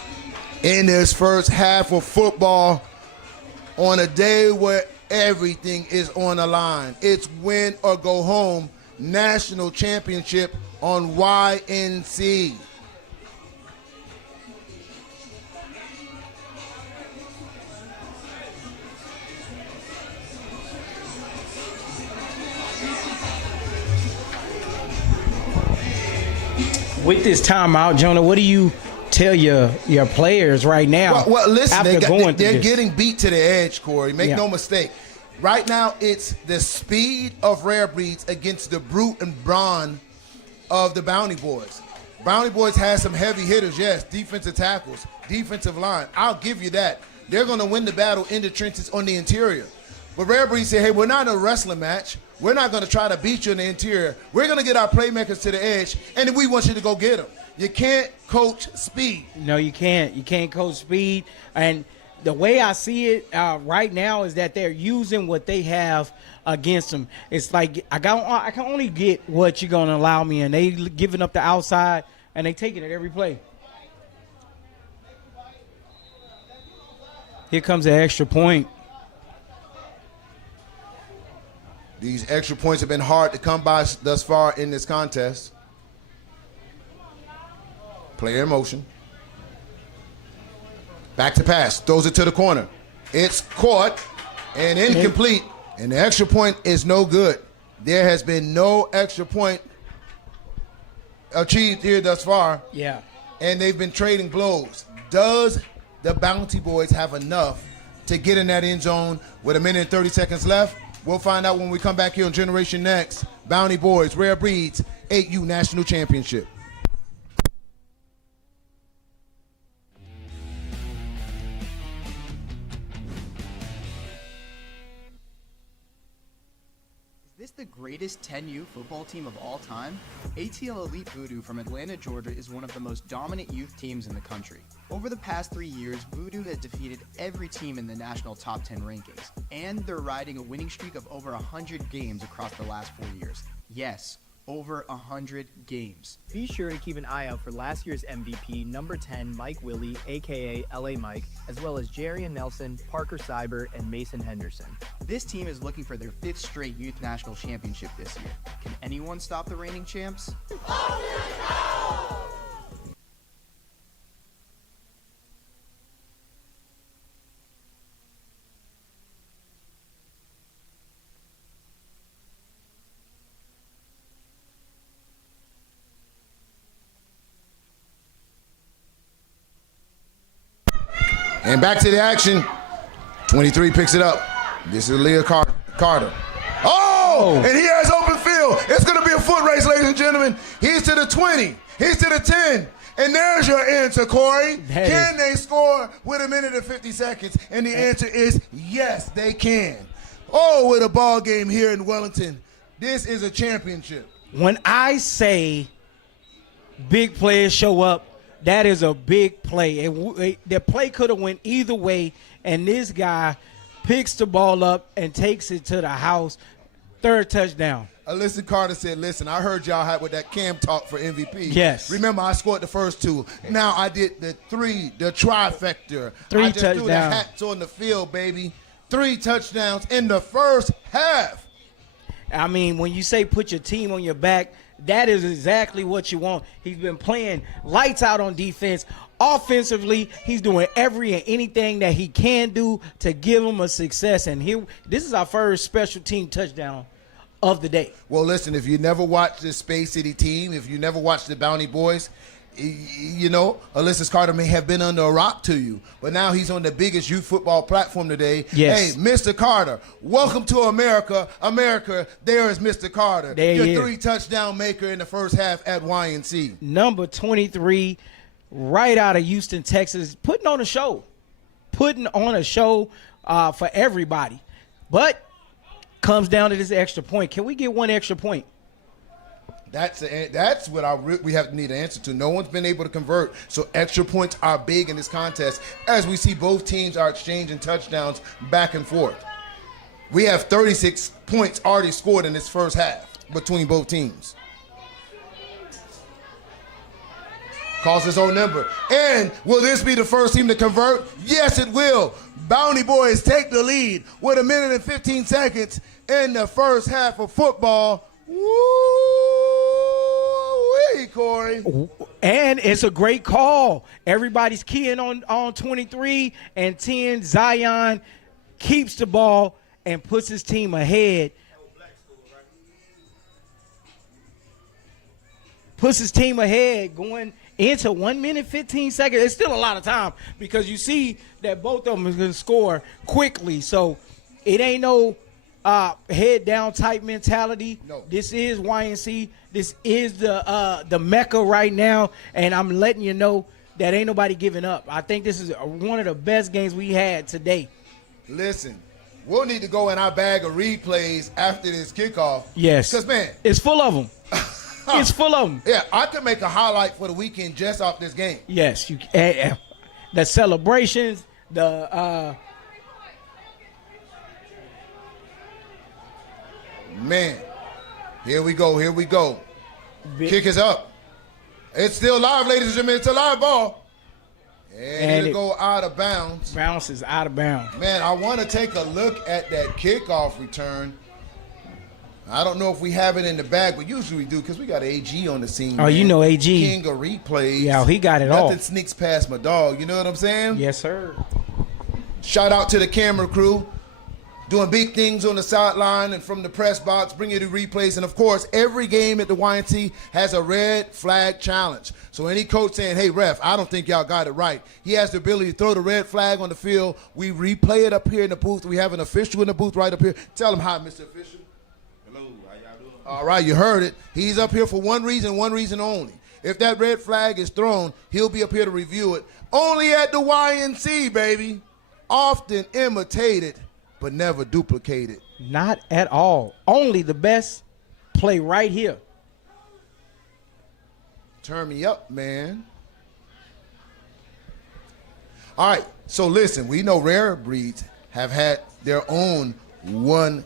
in this first half of football on a day where everything is on the line. It's win or go home. National championship on YNC. With this timeout, Jonah, what do you tell your players right now? Well, listen, they're this? getting beat to the edge, Corey. Make no mistake. Right now, it's the speed of Rarebreeds against the brute and brawn of the Bounty Boys. Bounty Boys has some heavy hitters, yes, defensive tackles, defensive line. I'll give you that. They're going to win the battle in the trenches on the interior. But Rarebreeds say, hey, we're not in a wrestling match. We're not going to try to beat you in the interior. We're going to get our playmakers to the edge, and then we want you to go get them. You can't coach speed. No, you can't. You can't coach speed. And the way I see it right now is that they're using what they have against them. It's like I can only get what you're going to allow me, and they giving up the outside, and they taking it every play. Here comes the extra point. These extra points have been hard to come by thus far in this contest. Player in motion. Back to pass. Throws it to the corner. It's caught and incomplete. And the extra point is no good. There has been no extra point achieved here thus far. Yeah. And they've been trading blows. Does the Bounty Boys have enough to get in that end zone with 1 minute and 30 seconds left? We'll find out when we come back here on Generation Next. Bounty Boys, Rarebreeds, 8U National Championship. Is this the greatest 10U football team of all time? ATL Elite Voodoo from Atlanta, Georgia is one of the most dominant youth teams in the country. Over the past 3 years, Voodoo has defeated every team in the national top 10 rankings, and they're riding a winning streak of over 100 games across the last 4 years. Yes, over 100 games. Be sure to keep an eye out for last year's MVP, number 10, Mike Willie, aka LA Mike, as well as Jerry Nelson, Parker Cyber, and Mason Henderson. This team is looking for their 5th straight youth national championship this year. Can anyone stop the reigning champs? And back to the action. 23 picks it up. This is Leah Carter. Oh! And he has open field. It's going to be a foot race, ladies and gentlemen. He's to the 20. He's to the 10. And there's your answer, Corey. Can they score with 1 minute and 50 seconds? And the answer is yes, they can. Oh, with a ball game here in Wellington. This is a championship. When I say big players show up, that is a big play. The play could have went either way, and this guy picks the ball up and takes it to the house. 3rd touchdown. Alyssa Carter said, listen, I heard y'all had with that Cam talk for MVP. Yes. Remember, I scored the first 2. Now I did the trifecta. 3 I just touchdowns. threw the hats on the field, baby. 3 touchdowns in the first half. I mean, when you say put your team on your back, that is exactly what you want. He's been playing lights out on defense. Offensively, he's doing every and anything that he can do to give him a success. And here, this is our first special team touchdown of the day. Well, listen, if you never watched the Space City team, if you never watched the Bounty Boys, you know, Alyssa Carter may have been under a rock to you, but now he's on the biggest youth football platform today. Yes. Hey, Mr. Carter, welcome to America. America, there is Mr. Carter. There he your is. 3 touchdown maker in the first half at YNC. Number 23, right out of Houston, Texas, putting on a show. Putting on a show for everybody. But comes down to this extra point. Can we get 1 extra point? That's what we have to need an answer to. No one's been able to convert, so extra points are big in this contest as we see both teams are exchanging touchdowns back and forth. We have 36 points already scored in this first half between both teams. Calls his own number. And will this be the first team to convert? Yes, it will. Bounty Boys take the lead with 1 minute and 15 seconds in the first half of football. Woo-wee, Corey. And it's a great call. Everybody's keying on 23 and 10. Zion keeps the ball and puts his team ahead. Puts his team ahead going into 1 minute, 15 seconds. It's still a lot of time because you see that both of them are going to score quickly. So it ain't no head down type mentality. No. This is YNC. This is the Mecca right now, and I'm letting you know that ain't nobody giving up. I think this is one of the best games we had today. Listen, we'll need to go in our bag of replays after this kickoff. Yes. Because, man, it's full of them. It's full of them. Yeah, I could make a highlight for the weekend just off this game. Yes, you. The celebrations, the man. Here we go. Here we go. Kick is up. It's still live, ladies and gentlemen. It's a live ball. And it'll go out of bounds. Bounce is out of bounds. Man, I want to take a look at that kickoff return. I don't know if we have it in the bag, but usually we do because we got AG on the scene. Oh, man. you know AG. King of replays. Yeah, he got it all. Nothing sneaks past my dog. You know what I'm saying? Yes, sir. Shout out to the camera crew. doing big things on the sideline and from the press box, bring you to replays. And, of course, every game at the YNC has a red flag challenge. So any coach saying, hey, ref, I don't think y'all got it right, he has the ability to throw the red flag on the field. We replay it up here in the booth. We have an official in the booth right up here. Tell him hi, Mr. Official. Hello, how y'all doing? All right, you heard it. He's up here for one reason only. If that red flag is thrown, he'll be up here to review it. Only at the YNC, baby. Often imitated, but never duplicated. Not at all. Only the best play right here. Turn me up, man. All right, so listen, we know Rarebreeds have had their own one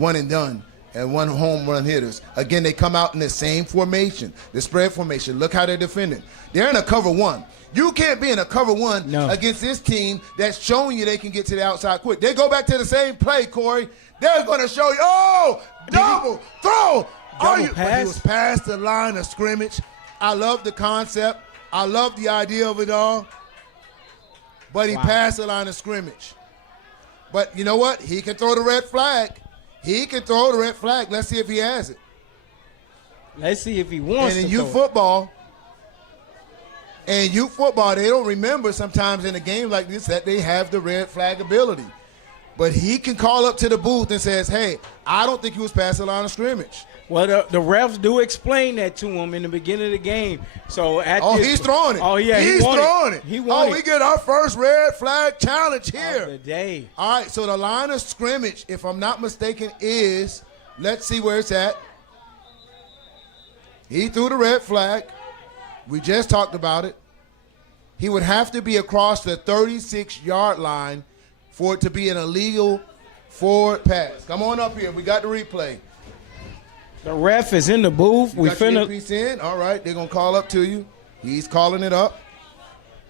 and done and one home run hitters. Again, they come out in the same formation, the spread formation. Look how they're defending. They're in a cover one. You can't be in a cover one against this team that's showing you they can get to the outside quick. They go back to the same play, Corey. They're going to show you, double, throw. But he was past the line of scrimmage. I love the concept. I love the idea of it all. But he passed the line of scrimmage. But you know what? He can throw the red flag. He can throw the red flag. Let's see if he has it. Let's see if he wants to. And in youth football, they don't remember sometimes in a game like this that they have the red flag ability. But he can call up to the booth and says, hey, I don't think he was past the line of scrimmage. Well, the refs do explain that to him in the beginning of the game. So he's throwing it. Oh, yeah, he's throwing it. He won we get our first red flag challenge here. Of the day. All right, so the line of scrimmage, if I'm not mistaken, is, let's see where it's at. He threw the red flag. We just talked about it. He would have to be across the 36-yard line for it to be an illegal forward pass. Come on up here. We got the replay. The ref is in the booth. We finna piece in. All right, they're gonna call up to you. He's calling it up.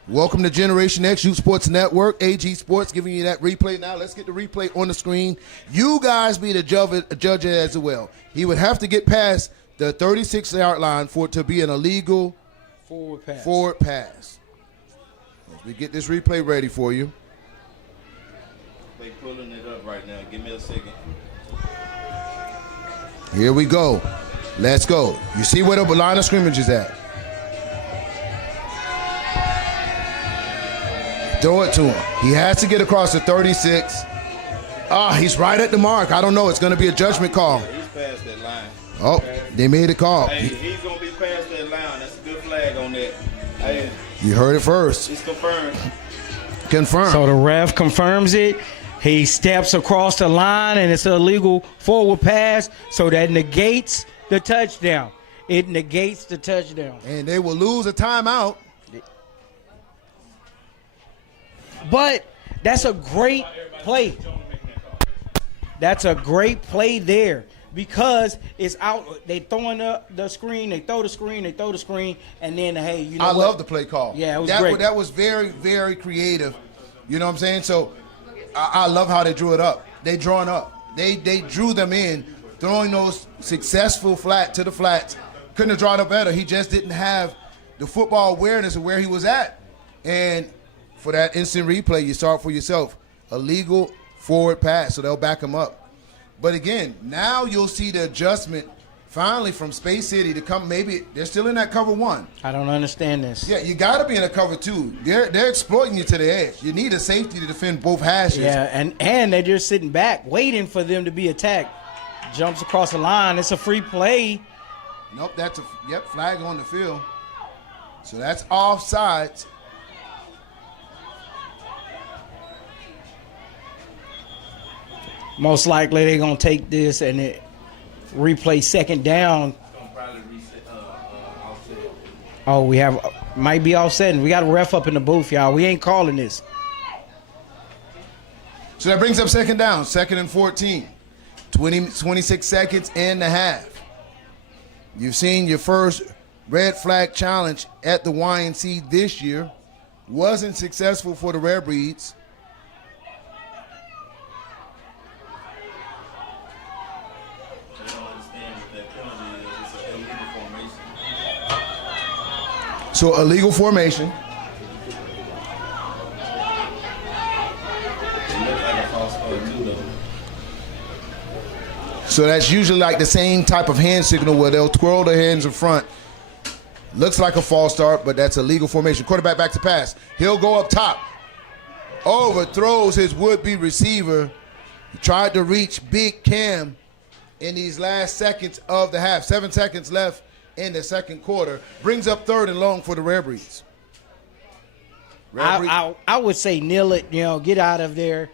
Welcome to Generation X Youth Sports Network, AG Sports, giving you that replay. Now let's get the replay on the screen. You guys be the judge as well. He would have to get past the 36-yard line for it to be an illegal forward pass. As we get this replay ready for you. They pulling it up right now. Give me a second. Here we go. Let's go. You see where the line of scrimmage is at. Throw it to him. He has to get across the 36. He's right at the mark. I don't know. It's going to be a judgment call. He's past that line. Oh, they made a call. Hey, he's going to be past that line. That's a good flag on that. Hey, you heard it first. it's confirmed. Confirmed. So the ref confirms it. He steps across the line, and it's an illegal forward pass, so that negates the touchdown. It negates the touchdown. And they will lose a timeout. But that's a great play. That's a great play there because it's out. They throwing the screen. They throw the screen. They throw the screen. And then, hey, you know I what? love the play call. Yeah, it was great. That was very, very creative. You know what I'm saying? So I love how they drew it up. They drawn up. They drew them in, throwing those successful flat to the flats. Couldn't have drawn up better. He just didn't have the football awareness of where he was at. And for that instant replay, you saw it for yourself. Illegal forward pass, so they'll back him up. But again, now you'll see the adjustment finally from Space City to come. Maybe they're still in that cover one. I don't understand this. Yeah, you got to be in a cover two. They're exploiting you to the edge. You need a safety to defend both hashes. Yeah, and they're just sitting back, waiting for them to be attacked. Jumps across the line. It's a free play. Nope, that's flag on the field. So that's offsides. Most likely they're going to take this and replay second down. Probably reset, offset. Oh, we might be offsetting. We got a ref up in the booth, y'all. We ain't calling this. So that brings up second down, 2nd and 14. 26 seconds and a half. You've seen your first red flag challenge at the YNC this year. Wasn't successful for the Rarebreeds. So illegal formation. So that's usually like the same type of hand signal where they'll twirl their hands in front. Looks like a false start, but that's a legal formation. Quarterback back to pass. He'll go up top. Overthrows his would-be receiver. He tried to reach Big Cam in these last seconds of the half. 7 seconds left in the second quarter. Brings up 3rd and long for the Rarebreeds. I would say kneel it, get out of there.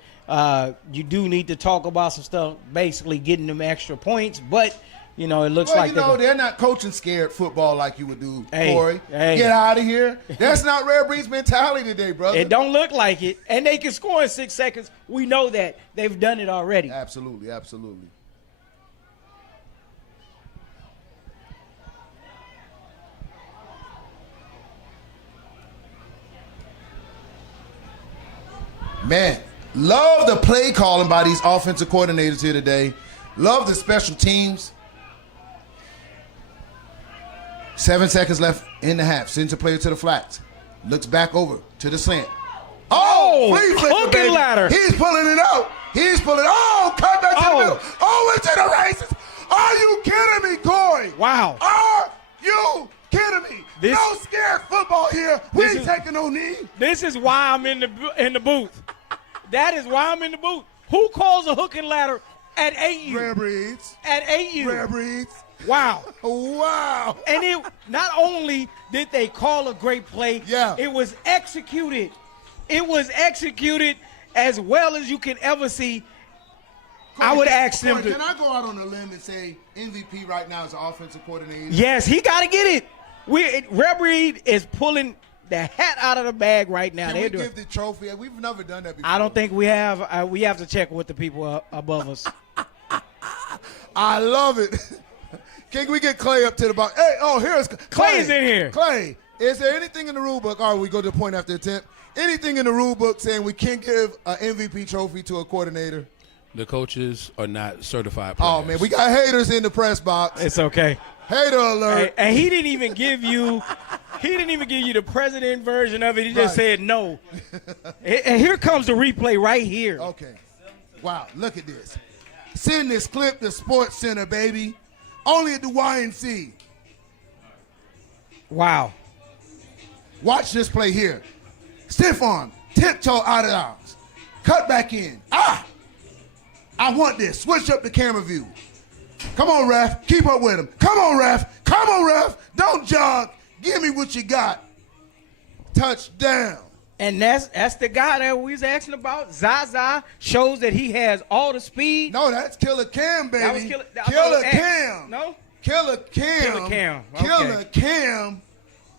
You do need to talk about some stuff, basically getting them extra points, but it looks like they're not coaching scared football like you would do, hey, Corey. Hey. Get out of here. That's not Rarebreeds mentality today, brother. It don't look like it, and they can score in 6 seconds. We know that. They've done it already. Absolutely, absolutely. Man, love the play calling by these offensive coordinators here today. Love the special teams. 7 seconds left in the half. Sends a player to the flats. Looks back over to the slant. Oh, hook and ladder. He's pulling it out. Cut back to the middle. Into the races. Are you kidding me, Corey? Wow. Are you kidding me? No scared football here. We ain't taking no knee. This is why I'm in the booth. That is why I'm in the booth. Who calls a hook and ladder at 8U? Rarebreeds. At 8U. Rarebreeds. Wow. Wow. And it not only did they call a great play, it was executed. It was executed as well as you can ever see. I would ask them to. Can I go out on a limb and say MVP right now is the offensive coordinator? Yes, he got to get it. Rarebreed is pulling the hat out of the bag right now. Can we give the trophy? We've never done that before. I don't think we have. We have to check with the people above us. I love it. Can we get Clay up to the box? Hey, here's Clay. Clay's in here. Clay, is there anything in the rule book? All right, we go to the point after attempt. Anything in the rule book saying we can't give an MVP trophy to a coordinator? The coaches are not certified players. Oh, man, we got haters in the press box. It's okay. Hater alert. And he didn't even give you the president version of it. He just said no. And here comes the replay right here. Okay. Wow, look at this. Send this clip to Sports Center, baby. Only at the YNC. Wow. Watch this play here. Stiff arm, tiptoe out of bounds. Cut back in. I want this. Switch up the camera view. Come on, ref. Keep up with him. Come on, ref. Come on, ref. Don't jog. Give me what you got. Touchdown. And that's the guy that we was asking about. Zaza shows that he has all the speed. No, that's Killer Cam, baby. That was Killer Cam. No? Killer Cam. Killer Cam. Okay. Killer Cam.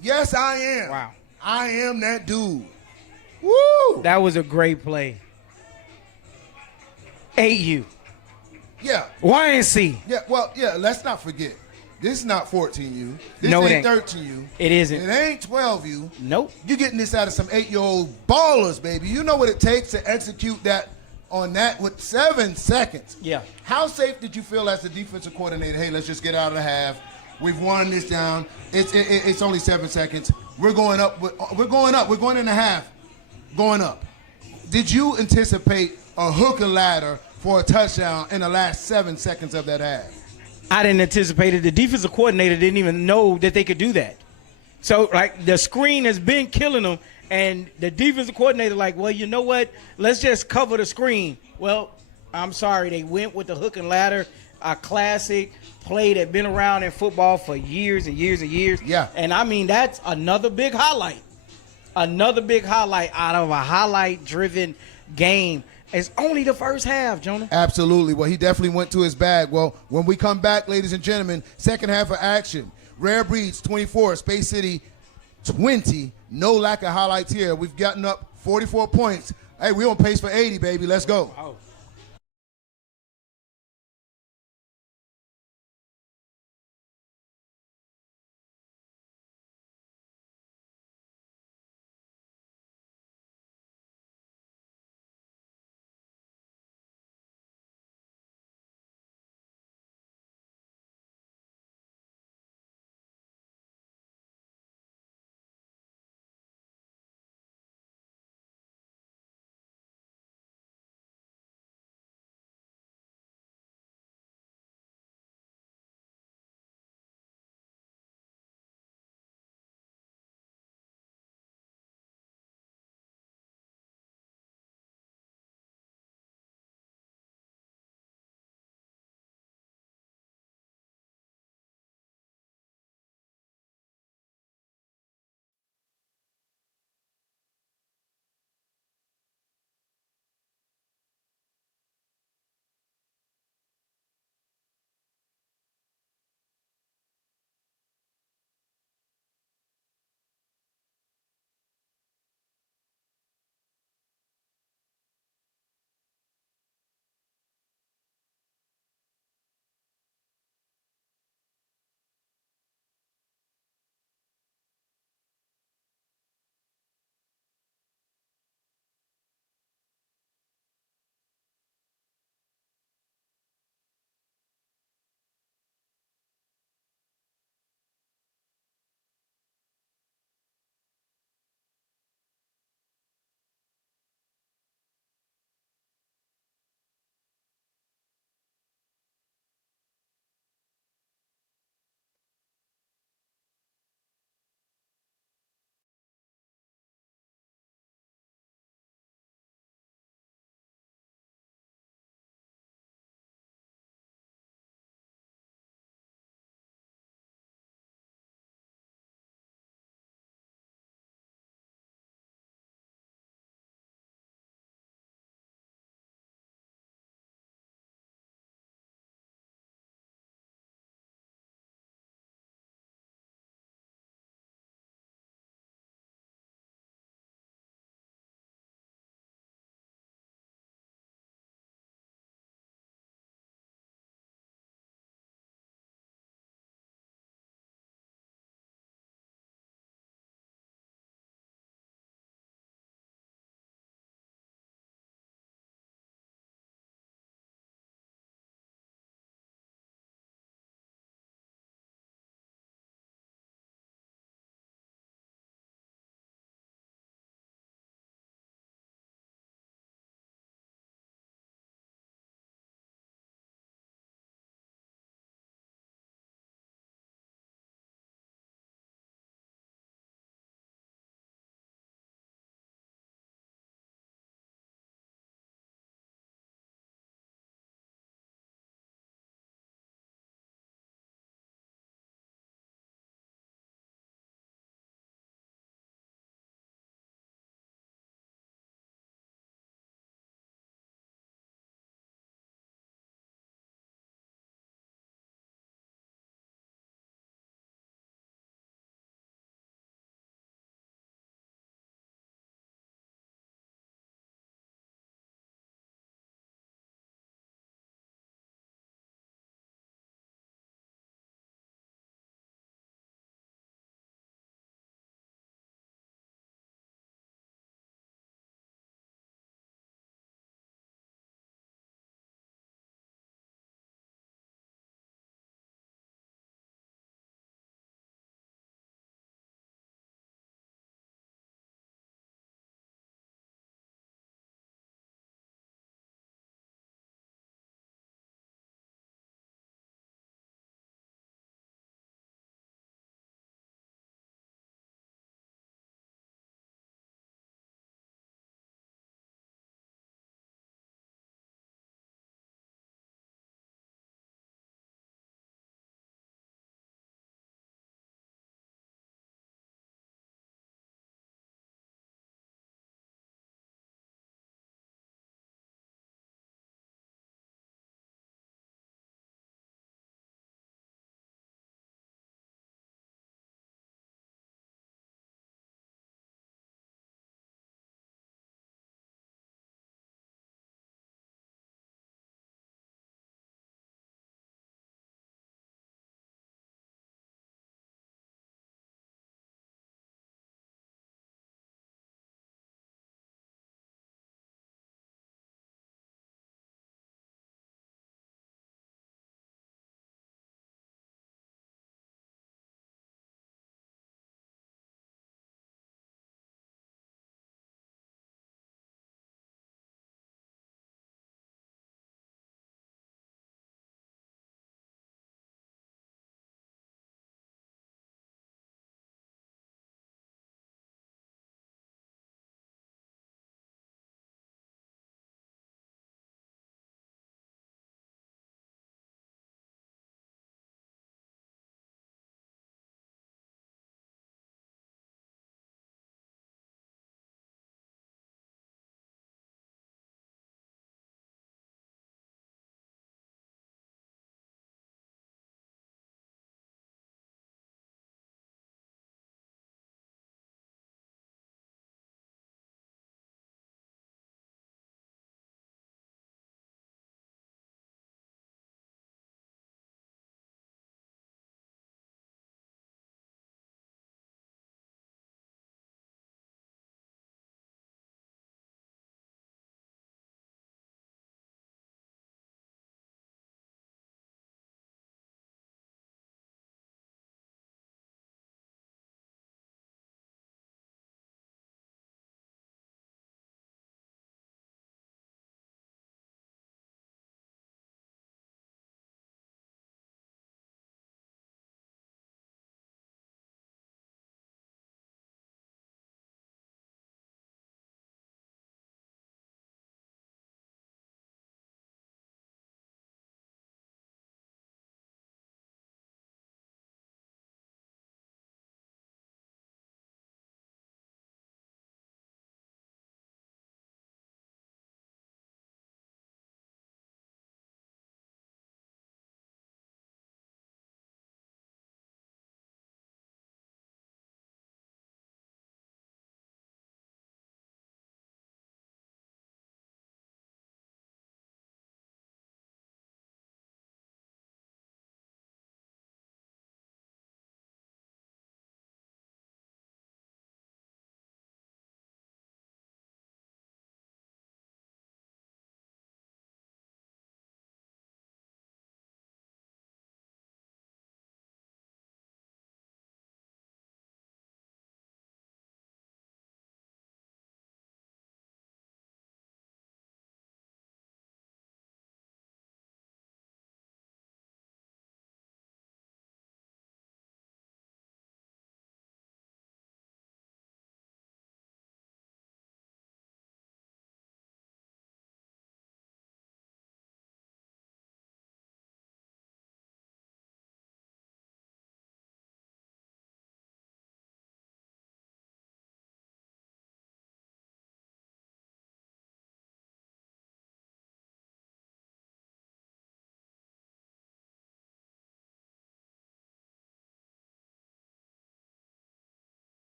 Yes, I am. Wow. I am that dude. Woo! That was a great play. 8U. Yeah. YNC. Yeah, let's not forget. This is not 14U. This No, it ain't ain't. 13U. It isn't. It ain't 12U. Nope. You're getting this out of some 8-year-old ballers, baby. You know what it takes to execute that on that with 7 seconds. Yeah. How safe did you feel as the defensive coordinator? Hey, let's just get out of the half. We've won this down. It's only 7 seconds. We're going up. We're going up. We're going in the half. Going up. Did you anticipate a hook and ladder for a touchdown in the last 7 seconds of that half? I didn't anticipate it. The defensive coordinator didn't even know that they could do that. So, like, the screen has been killing them, and the defensive coordinator well, you know what? Let's just cover the screen. Well, I'm sorry. They went with the hook and ladder, a classic play that's been around in football for years and years and years. Yeah. And, I mean, that's another big highlight. Another big highlight out of a highlight-driven game. It's only the first half, Jonah. Absolutely. Well, he definitely went to his bag. Well, when we come back, ladies and gentlemen, second half of action. Rarebreeds 24, Space City 20. No lack of highlights here. We've gotten up 44 points. Hey, we're on pace for 80, baby. Let's go. Oh.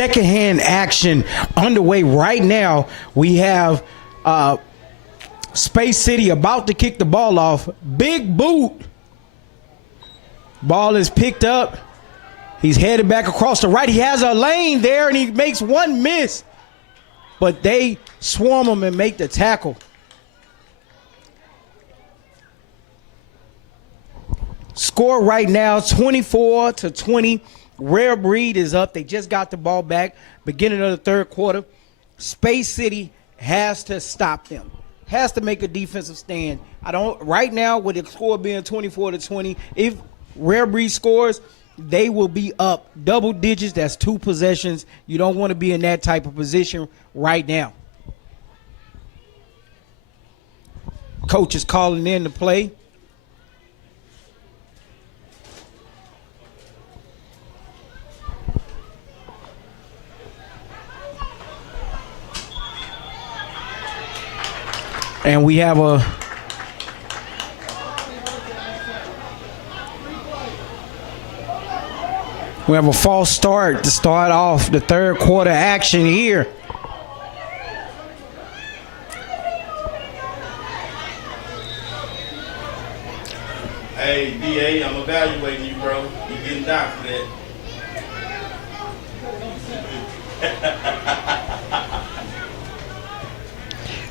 secondhand action underway right now. We have Space City about to kick the ball off. Big boot. Ball is picked up. He's headed back across the right. He has a lane there, and he makes one miss. But they swarm him and make the tackle. Score right now, 24-20. Rarebreed is up. They just got the ball back. Beginning of the third quarter. Space City has to stop them. Has to make a defensive stand. Right now, with the score being 24-20, if Rarebreed scores, they will be up double digits. That's 2 possessions. You don't want to be in that type of position right now. Coach is calling in to play. And we have a false start to start off the third quarter action here. Hey, DA, I'm evaluating you, bro. You getting docked for that.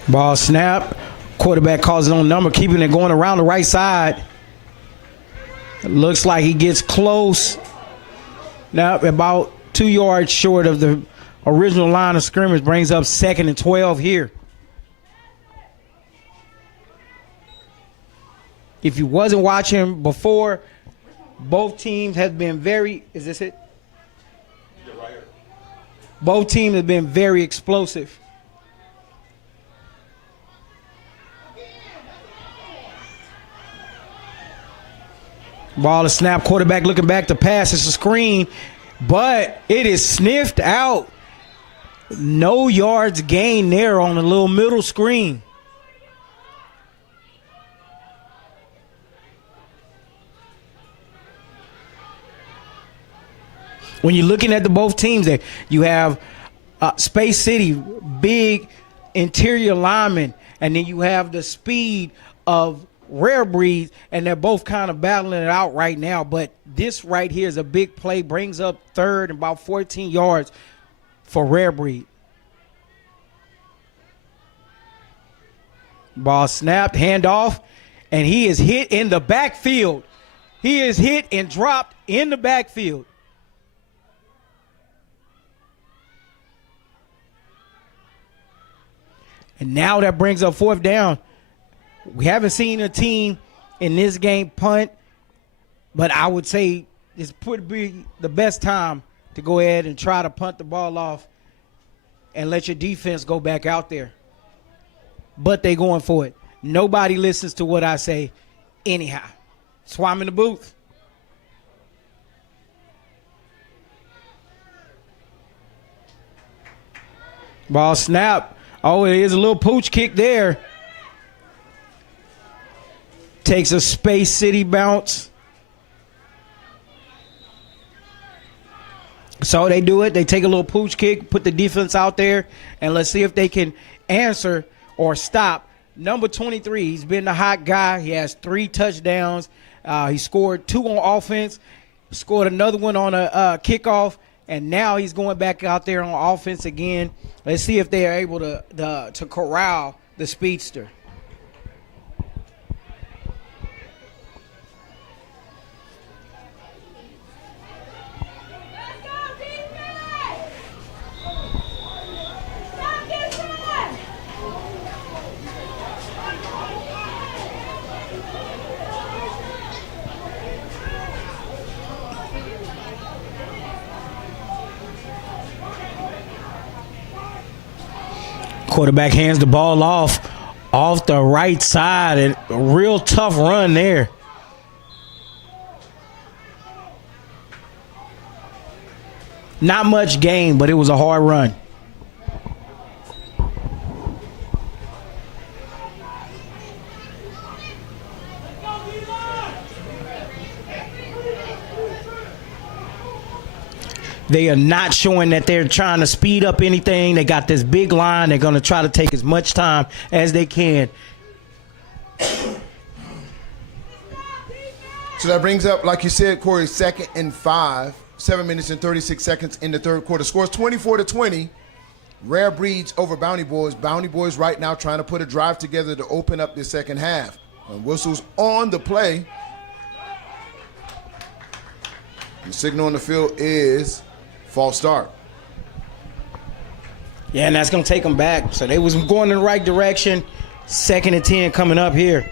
Ball snap. Quarterback calls his own number, keeping it going around the right side. It looks like he gets close. Now about 2 yards short of the original line of scrimmage, brings up 2nd and 12 here. If you wasn't watching before, both teams have been very, is this it? Both teams have been very explosive. Ball is snapped. Quarterback looking back to pass. It's a screen, but it is sniffed out. No yards gained there on the little middle screen. When you're looking at both teams, there you have Space City, big interior lineman, and then you have the speed of Rarebreeds, and they're both kind of battling it out right now. But this right here is a big play, brings up 3rd and about 14 yards for Rarebreed. Ball snapped, handoff, and he is hit in the backfield. He is hit and dropped in the backfield. And now that brings up 4th down. We haven't seen a team in this game punt, but I would say this would be the best time to go ahead and try to punt the ball off and let your defense go back out there. But they going for it. Nobody listens to what I say anyhow. That's why I'm in the booth. Ball snap. Oh, it is a little pooch kick there. Takes a Space City bounce. So they do it. They take a little pooch kick, put the defense out there, and let's see if they can answer or stop. Number 23, he's been the hot guy. He has 3 touchdowns. He scored 2 on offense, scored another one on a kickoff, and now he's going back out there on offense again. Let's see if they are able to corral the speedster. Quarterback hands the ball off the right side, and a real tough run there. Not much gain, but it was a hard run. They are not showing that they're trying to speed up anything. They got this big line. They're going to try to take as much time as they can. So that brings up, like you said, Corey, 2nd and 5, 7 minutes and 36 seconds in the third quarter. Scores 24-20. Rarebreeds over Bounty Boys. Bounty Boys right now trying to put a drive together to open up the second half. And whistles on the play. The signal on the field is false start. Yeah, and that's going to take them back. So they was going in the right direction. 2nd and 10 coming up here.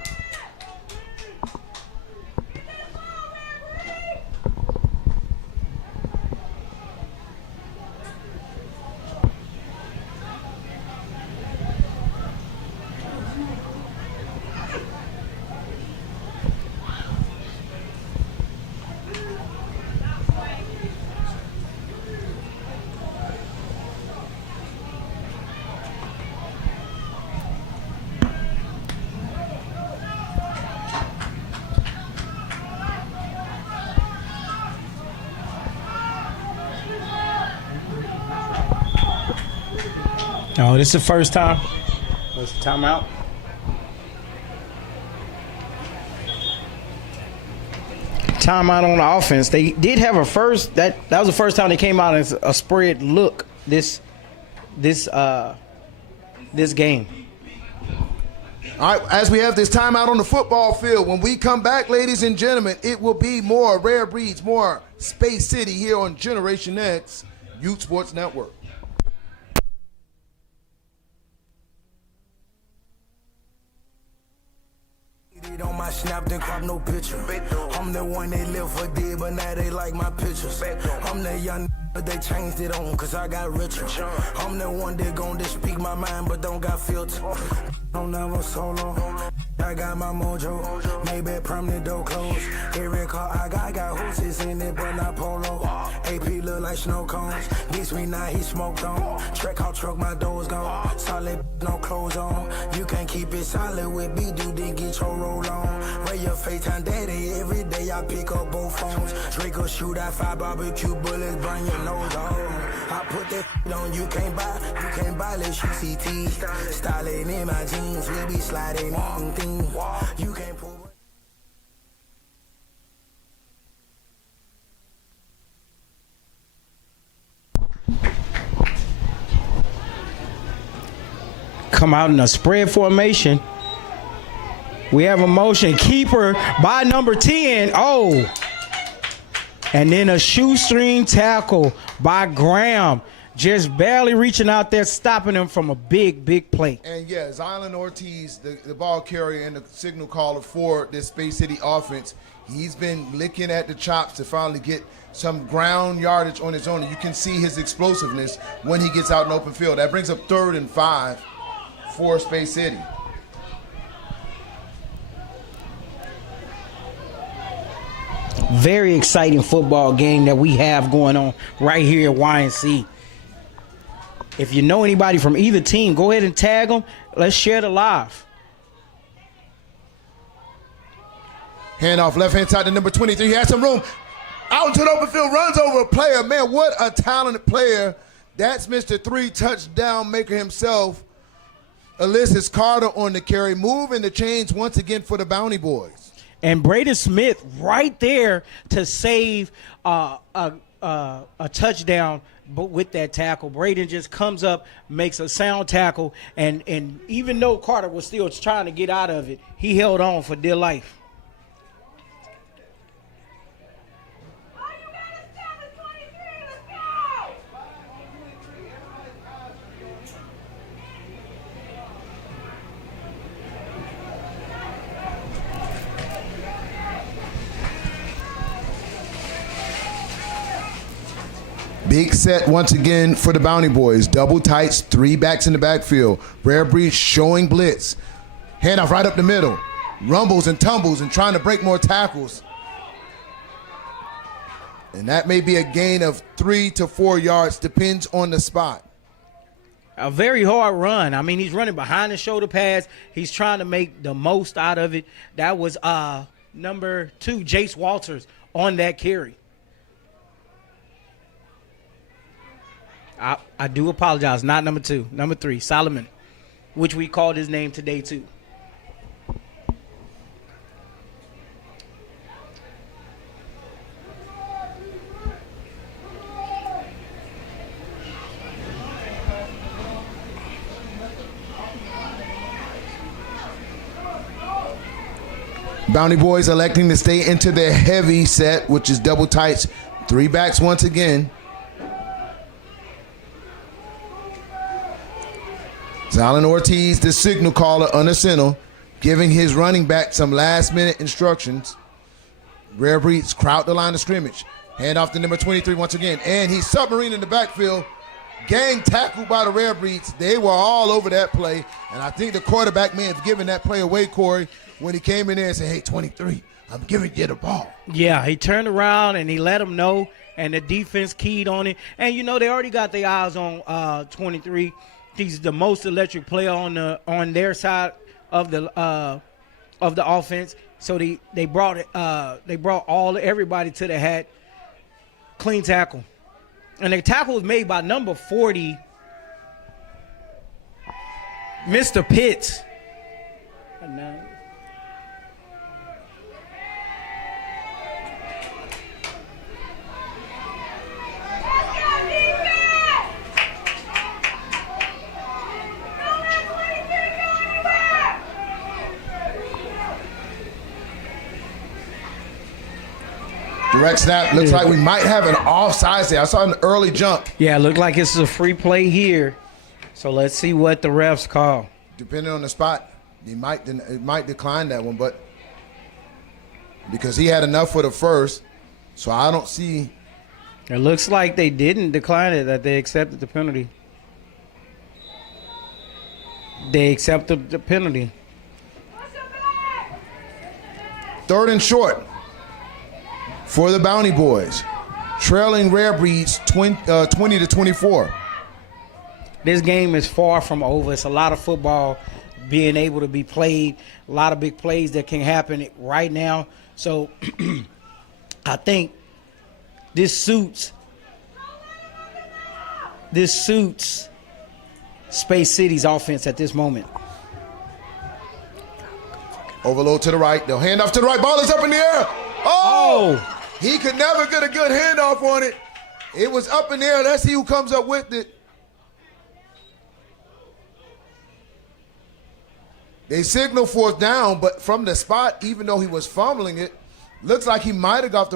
Oh, this is the first time. What's the timeout? Timeout on the offense. They did have a first. That was the first time they came out as a spread look this game. All right, as we have this timeout on the football field, when we come back, ladies and gentlemen, it will be more Rarebreeds, more Space City here on Generation X Youth Sports Network. On my snap, then crop no picture. I'm the one they live for dead, but now they like my pictures. I'm the young but they changed it on, cause I got richer. I'm the one that gon' just speak my mind, but don't got filter. I'm never solo. I got my mojo. Maybe permanent door closed. Every car I got horses in it, but not polo. AP look like snow cones. This me now, he smoked on. Track out truck, my door's gone. Solid, no clothes on. You can't keep it solid with me, dude, then get your roll on. Ray your FaceTime daddy, every day I pick up both phones. Draco shoot out 5 barbecue bullets, burn your nose off. I put that on, you can't buy less you see T. Styling in my jeans, we be sliding on things. You can't pull. Come out in a spread formation. We have a motion keeper by number 10. Oh. And then a shoestring tackle by Graham. Just barely reaching out there, stopping him from a big play. And yeah, Zylan Ortiz, the ball carrier and the signal caller for this Space City offense, he's been licking at the chops to finally get some ground yardage on his own. And you can see his explosiveness when he gets out in open field. That brings up 3rd and 5 for Space City. Very exciting football game that we have going on right here at YNC. If you know anybody from either team, go ahead and tag them. Let's share the live. Handoff left-hand side to number 23. He has some room. Out into the open field, runs over a player. Man, what a talented player. That's Mr. 3 touchdown maker himself. Ulysses Carter on the carry, moving the chains once again for the Bounty Boys. And Braden Smith right there to save a touchdown, but with that tackle. Braden just comes up, makes a sound tackle, and even though Carter was still trying to get out of it, he held on for dear life. Big set once again for the Bounty Boys. Double tights, 3 backs in the backfield. Rarebreeds showing blitz. Handoff right up the middle. Rumbles and tumbles and trying to break more tackles. And that may be a gain of 3 to 4 yards, depends on the spot. A very hard run. I mean, he's running behind the shoulder pads. He's trying to make the most out of it. That was number 2, Jace Walters, on that carry. I do apologize. Not number 2. Number 3, Solomon, which we called his name today too. Bounty Boys electing to stay into their heavy set, which is double tights. 3 backs once again. Zalin Ortiz, the signal caller, under center, giving his running back some last-minute instructions. Rarebreeds crowd the line of scrimmage. Hand off to number 23 once again. And he's submarine in the backfield. Gang tackled by the Rarebreeds. They were all over that play. And I think the quarterback may have given that play away, Corey, when he came in there and said, hey, 23, I'm giving you the ball. Yeah, he turned around and he let him know, and the defense keyed on it. And, you know, they already got their eyes on 23. He's the most electric player on their side of the offense. So they brought everybody to the hat. Clean tackle. And the tackle was made by number 40, Mr. Pitts. Direct snap. Looks like we might have an offsides there. I saw an early jump. Yeah, looked like it's a free play here. So let's see what the refs call. Depending on the spot, it might decline that one, but because he had enough for the first, so I don't see. It looks like they didn't decline it, that they accepted the penalty. They accepted the penalty. 3rd and short for the Bounty Boys, trailing Rarebreeds 20-24. This game is far from over. It's a lot of football being able to be played, a lot of big plays that can happen right now. So I think this suits Space City's offense at this moment. Overload to the right. They'll hand off to the right. Ball is up in the air. Oh! He could never get a good handoff on it. It was up in the air. Let's see who comes up with it. They signal 4th down, but from the spot, even though he was fumbling it, looks like he might have got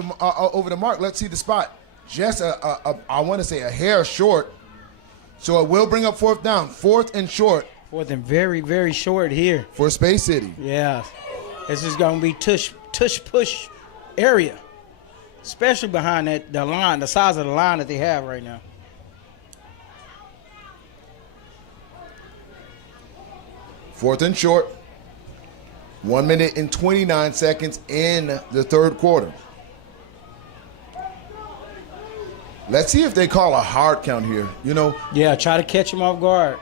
over the mark. Let's see the spot. Just I want to say a hair short. So it will bring up 4th down. 4th and short. 4th and very, very short here. For Space City. Yeah. This is going to be tush push area, especially behind the line, the size of the line that they have right now. Fourth and short. 1 minute and 29 seconds in the 3rd quarter. Let's see if they call a hard count here, you know. Yeah, try to catch him off guard.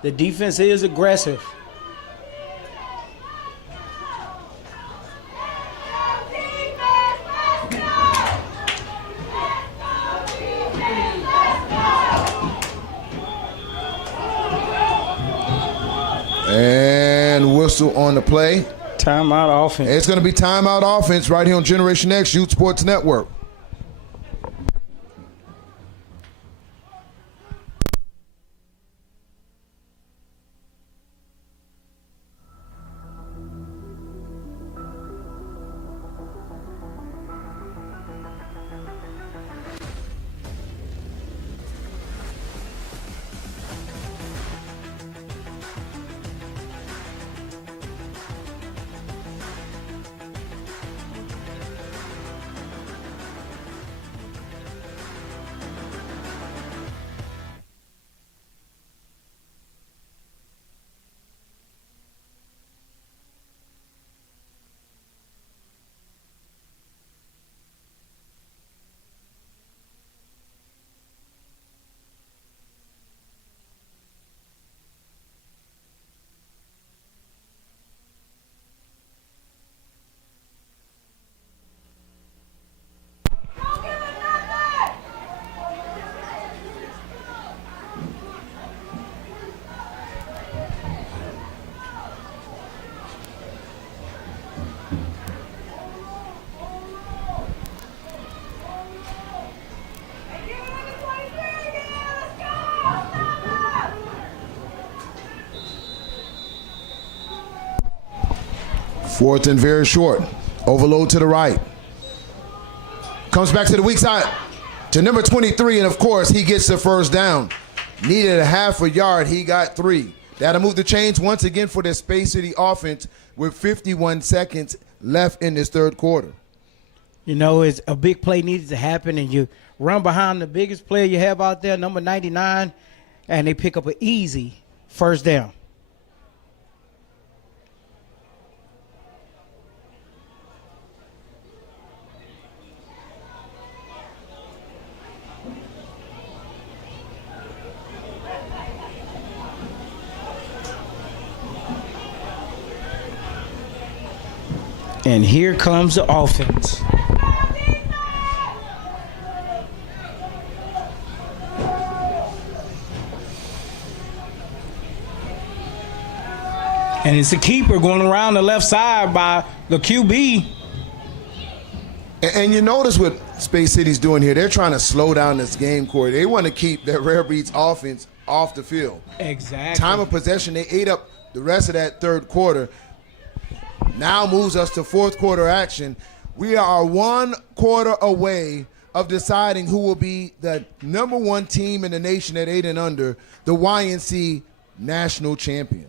The defense is aggressive. And whistle on the play. Timeout offense. It's going to be timeout offense right here on Generation X Youth Sports Network. 4th and very short. Overload to the right. Comes back to the weak side to number 23, and of course, he gets the first down. Needed a half a yard. He got 3. That'll move the chains once again for the Space City offense with 51 seconds left in this third quarter. You know, it's a big play needed to happen, and you run behind the biggest player you have out there, number 99, and they pick up an easy first down. And here comes the offense. And it's a keeper going around the left side by the QB. And you notice what Space City's doing here. They're trying to slow down this game, Corey. They want to keep their Rarebreeds offense off the field. Exactly. Time of possession, they ate up the rest of that third quarter. Now moves us to fourth quarter action. We are 1 quarter away of deciding who will be the number 1 team in the nation at 8 and under, the YNC national champion.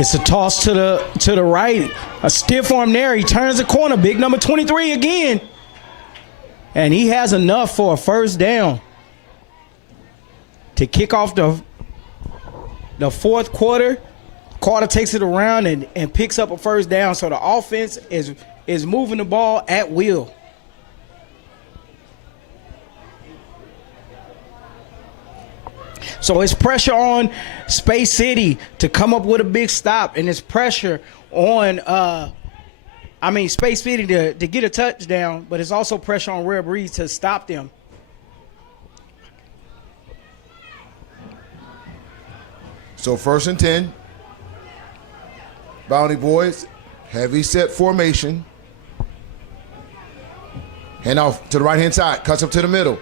It's a toss to the right. A stiff arm there. He turns the corner. Big number 23 again. And he has enough for a first down to kick off the fourth quarter. Carter takes it around and picks up a first down. So the offense is moving the ball at will. So it's pressure on Space City to come up with a big stop, and it's pressure on Space City to get a touchdown, but it's also pressure on Rarebreeds to stop them. So 1st and 10. Bounty Boys, heavy set formation. Hand off to the right-hand side, cuts up to the middle.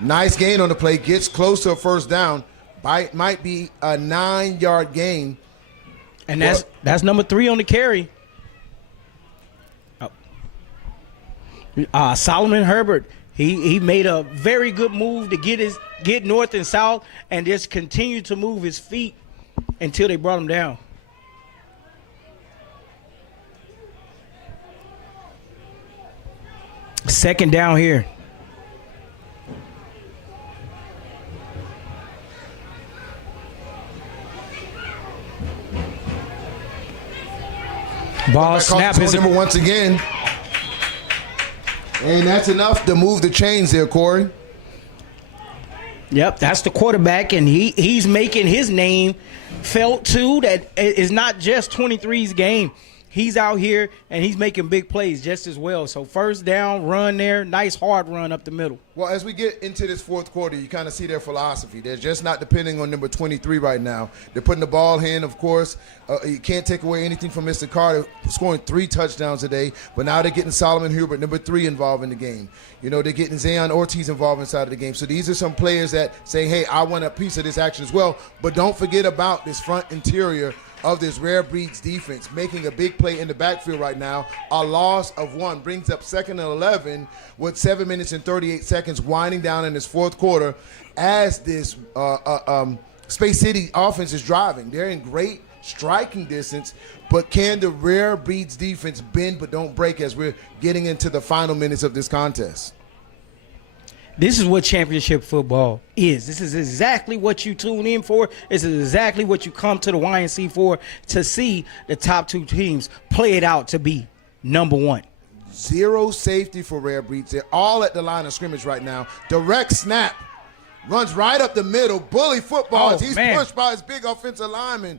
Nice gain on the play, gets close to a first down. Might be a 9-yard gain. And that's number 3 on the carry. Solomon Herbert, he made a very good move to get north and south and just continue to move his feet until they brought him down. Second down here. Ball snap is number once again. And that's enough to move the chains there, Corey. Yep, that's the quarterback, and he's making his name felt too. That is not just 23's game. he's out here and he's making big plays just as well. So first down, run there, nice hard run up the middle. Well, as we get into this fourth quarter, you kind of see their philosophy. They're just not depending on number 23 right now. They're putting the ball in, of course. You can't take away anything from Mr. Carter, scoring 3 touchdowns today. But now they're getting Solomon Hubert, number 3, involved in the game. You know, they're getting Zayon Ortiz involved inside of the game. So these are some players that say, hey, I want a piece of this action as well. But don't forget about this front interior of this Rarebreeds defense, making a big play in the backfield right now. A loss of 1 brings up 2nd and 11 with 7 minutes and 38 seconds winding down in this fourth quarter as this Space City offense is driving. They're in great striking distance, but can the Rarebreeds defense bend but don't break as we're getting into the final minutes of this contest? This is what championship football is. This is exactly what you tune in for. This is exactly what you come to the YNC for, to see the top 2 teams play it out to be number 1. 0 safety for Rarebreeds. They're all at the line of scrimmage right now. Direct snap. Runs right up the middle. Bully football as he's pushed by his big offensive lineman.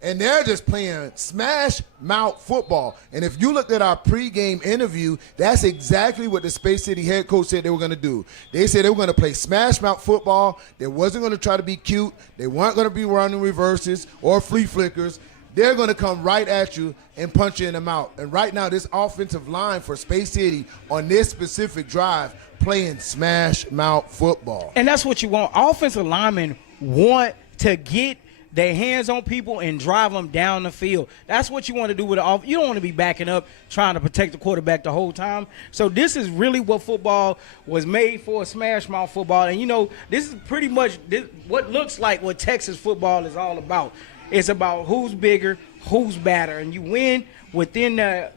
And they're just playing smash mouth football. And if you looked at our pregame interview, that's exactly what the Space City head coach said they were going to do. They said they were going to play smash mouth football. They wasn't going to try to be cute. They weren't going to be running reverses or flea flickers. They're going to come right at you and punch you in the mouth. And right now, this offensive line for Space City on this specific drive playing smash mouth football. And that's what you want. Offensive linemen want to get their hands on people and drive them down the field. That's what you want to do with the offense. You don't want to be backing up trying to protect the quarterback the whole time. So this is really what football was made for, smash mouth football. And, you know, this is pretty much what looks like what Texas football is all about. It's about who's bigger, who's badder, and you win within the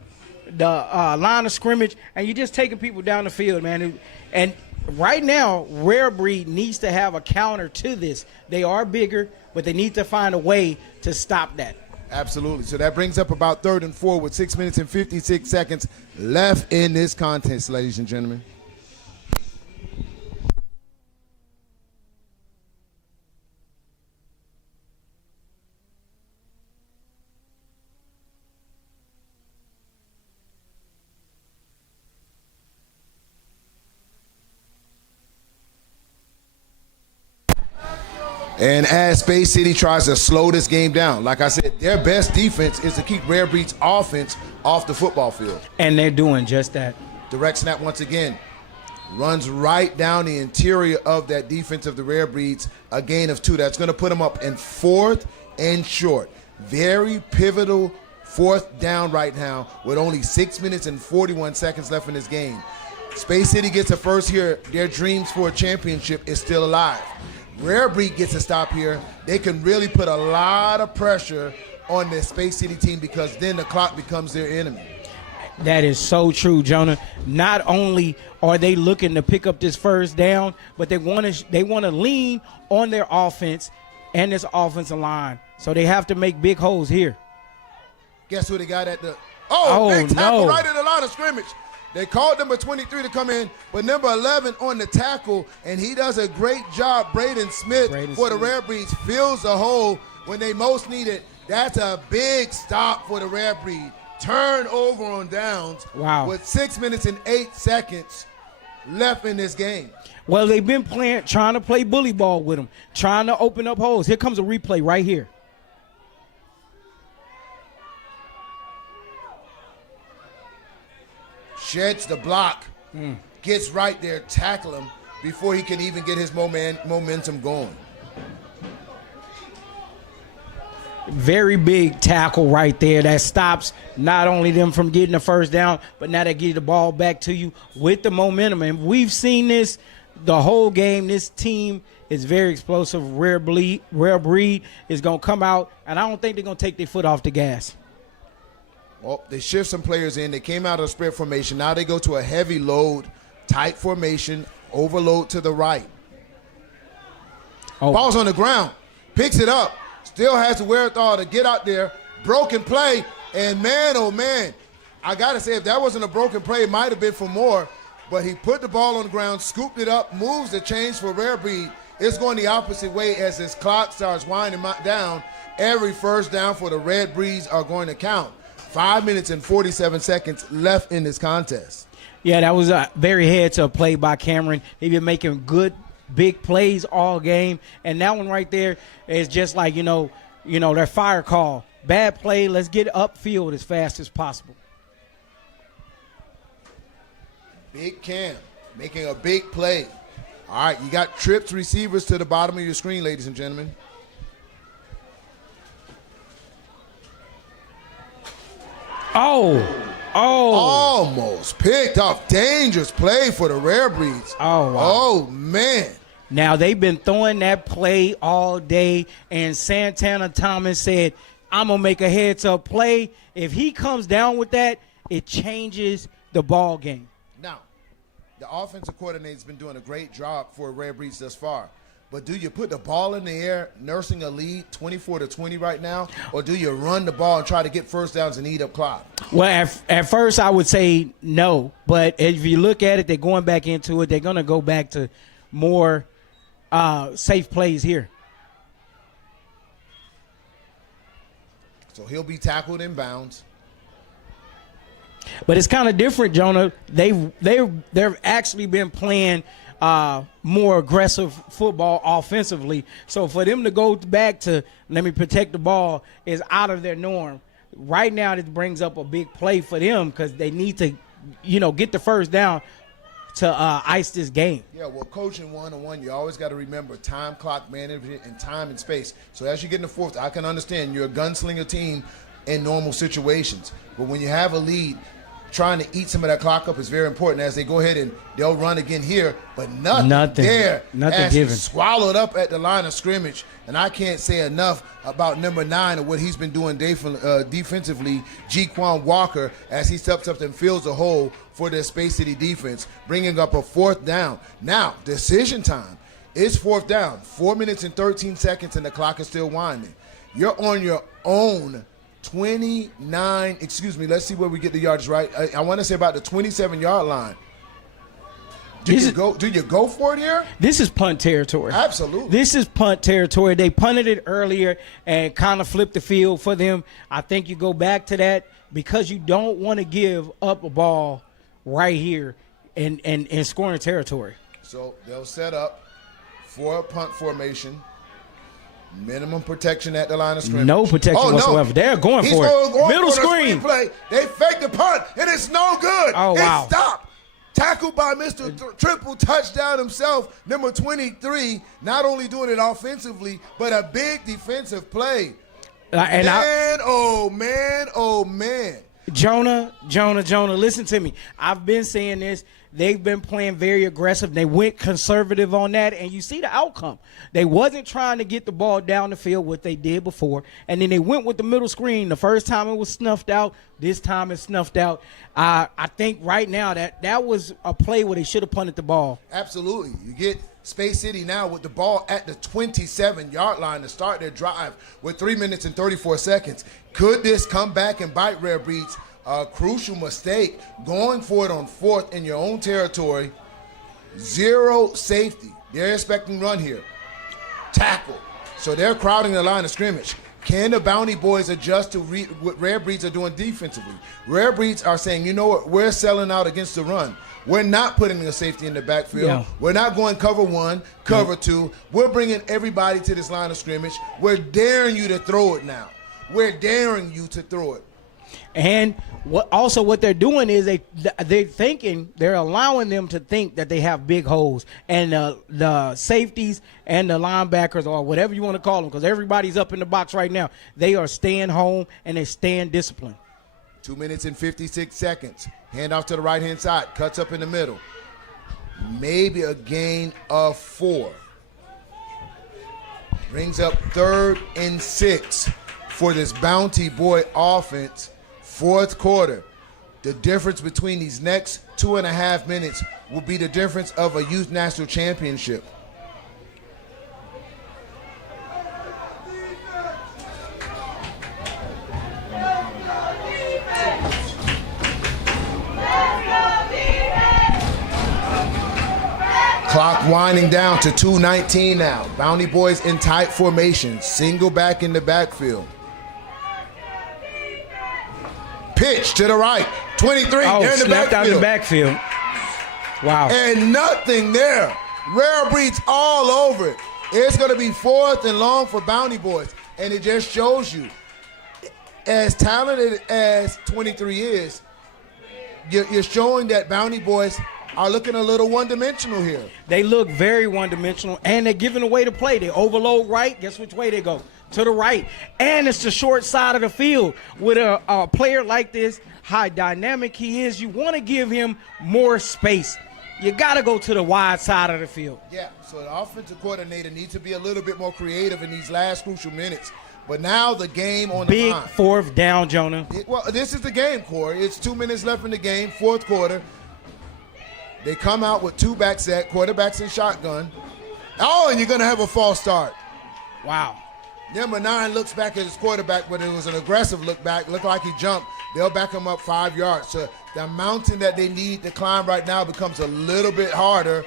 line of scrimmage, and you're just taking people down the field, man. And right now, Rarebreed needs to have a counter to this. They are bigger, but they need to find a way to stop that. Absolutely. So that brings up about 3rd and 4 with 6 minutes and 56 seconds left in this contest, ladies and gentlemen. And as Space City tries to slow this game down, like I said, their best defense is to keep Rarebreeds' offense off the football field. And they're doing just that. Direct snap once again. Runs right down the interior of that defense of the Rarebreeds, a gain of 2. That's going to put them up in 4th and short. Very pivotal 4th down right now with only 6 minutes and 41 seconds left in this game. Space City gets a first here. Their dreams for a championship is still alive. Rarebreed gets a stop here. They can really put a lot of pressure on the Space City team because then the clock becomes their enemy. That is so true, Jonah. Not only are they looking to pick up this first down, but they want to lean on their offense and this offensive line. So they have to make big holes here. Guess who they got at the big tackle no. right at the line of scrimmage. They called number 23 to come in, but number 11 on the tackle, and he does a great job. Braden Smith for the Rarebreeds fills the hole when they most need it. That's a big stop for the Rarebreed. Turnover on downs with 6 minutes and 8 seconds left in this game. Well, they've been trying to play bully ball with them, trying to open up holes. Here comes a replay right here. Sheds the block, gets right there, tackle him before he can even get his momentum going. Very big tackle right there that stops not only them from getting the first down, but now they get the ball back to you with the momentum. And we've seen this the whole game. This team is very explosive. Rarebreed is going to come out, and I don't think they're going to take their foot off the gas. Well, they shift some players in. They came out of spread formation. Now they go to a heavy load, tight formation, overload to the right. Ball's on the ground. Picks it up. Still has the wherewithal to get out there. Broken play. And man, oh man, I got to say, if that wasn't a broken play, it might have been for more. But he put the ball on the ground, scooped it up, moves the change for Rarebreed. It's going the opposite way as this clock starts winding down. Every first down for the Rarebreeds are going to count. 5 minutes and 47 seconds left in this contest. Yeah, that was a very heads-up play by Cameron. They've been making good, big plays all game, and that one right there is just like, their fire call. Bad play, let's get upfield as fast as possible. Big Cam making a big play. All right, you got tripped receivers to the bottom of your screen, ladies and gentlemen. Almost picked off. Dangerous play for the Rarebreeds. Oh, wow. Oh, man. Now, they've been throwing that play all day, and Santana Thomas said, I'm going to make a heads-up play. If he comes down with that, it changes the ball game. Now, the offensive coordinator's been doing a great job for Rarebreeds thus far. But do you put the ball in the air, nursing a lead 24-20 right now, or do you run the ball and try to get first downs and eat up clock? Well, at first I would say no. But if you look at it, they're going back into it. They're going to go back to more safe plays here. So he'll be tackled in bounds. But it's kind of different, Jonah. They've actually been playing more aggressive football offensively. So for them to go back to let me protect the ball is out of their norm. Right now, this brings up a big play for them because they need to, get the first down to ice this game. Yeah, well, coaching one-on-one, you always got to remember time, clock management, and time and space. So as you get in the fourth, I can understand you're a gunslinger team in normal situations. But when you have a lead, trying to eat some of that clock up is very important as they go ahead and they'll run again here, but nothing there. Nothing given. Swallowed up at the line of scrimmage. And I can't say enough about number 9 and what he's been doing defensively, Jaquan Walker, as he steps up and fills the hole for the Space City defense, bringing up a fourth down. Now, decision time. It's fourth down, 4 minutes and 13 seconds, and the clock is still winding. You're on your own 29, let's see where we get the yardage right. I want to say about the 27-yard line. Do you go for it here? This is punt territory. Absolutely. This is punt territory. They punted it earlier and kind of flipped the field for them. I think you go back to that because you don't want to give up a ball right here in scoring territory. So they'll set up for a punt formation. Minimum protection at the line of scrimmage. No protection whatsoever. No. They're going for it. Middle screen. Play. They fake the punt, and it's no good. Oh, wow. Stop. Tackled by Mr. Triple touchdown himself, number 23, not only doing it offensively, but a big defensive play. Oh, man. Jonah, listen to me. I've been saying this. They've been playing very aggressive. They went conservative on that, and you see the outcome. They wasn't trying to get the ball down the field, what they did before, and then they went with the middle screen. The first time it was snuffed out. This time it's snuffed out. I think right now that was a play where they should have punted the ball. Absolutely. You get Space City now with the ball at the 27-yard line to start their drive with 3 minutes and 34 seconds. Could this come back and bite Rarebreeds? A crucial mistake, going for it on fourth in your own territory. Zero safety. They're expecting run here. Tackle. So they're crowding the line of scrimmage. Can the Bounty Boys adjust to what Rarebreeds are doing defensively? Rarebreeds are saying, you know what, we're selling out against the run. We're not putting a safety in the backfield. Yeah. We're not going cover 1, cover 2. We're bringing everybody to this line of scrimmage. We're daring you to throw it now. We're daring you to throw it. And what they're doing is they're allowing them to think that they have big holes, and the safeties and the linebackers or whatever you want to call them, because everybody's up in the box right now. They are staying home and they're staying disciplined. 2 minutes and 56 seconds. Hand off to the right-hand side. Cuts up in the middle. Maybe a gain of 4. Brings up 3rd and 6 for this Bounty Boy offense. Fourth quarter. The difference between these next 2.5 minutes will be the difference of a youth national championship. Clock winding down to 2:19 now. Bounty Boys in tight formation. Single back in the backfield. Pitch to the right. 23. Oh, They're in the snapped out in the backfield. backfield. Wow. And nothing there. Rarebreeds all over it. It's going to be 4th and long for Bounty Boys. And it just shows you, as talented as 23 is, you're showing that Bounty Boys are looking a little one-dimensional here. They look very one-dimensional, and they're giving away the play. They overload right. Guess which way they go? To the right. And it's the short side of the field. With a player like this, how dynamic he is, you want to give him more space. You got to go to the wide side of the field. Yeah, so the offensive coordinator needs to be a little bit more creative in these last crucial minutes. But now the game on the line. Big 4th down, Jonah. Well, this is the game, Corey. It's 2 minutes left in the game, 4th quarter. They come out with 2 back set, quarterbacks in shotgun. Oh, and you're going to have a false start. Wow. Number 9 looks back at his quarterback, but it was an aggressive look back. Looked like he jumped. They'll back him up 5 yards. So the mountain that they need to climb right now becomes a little bit harder.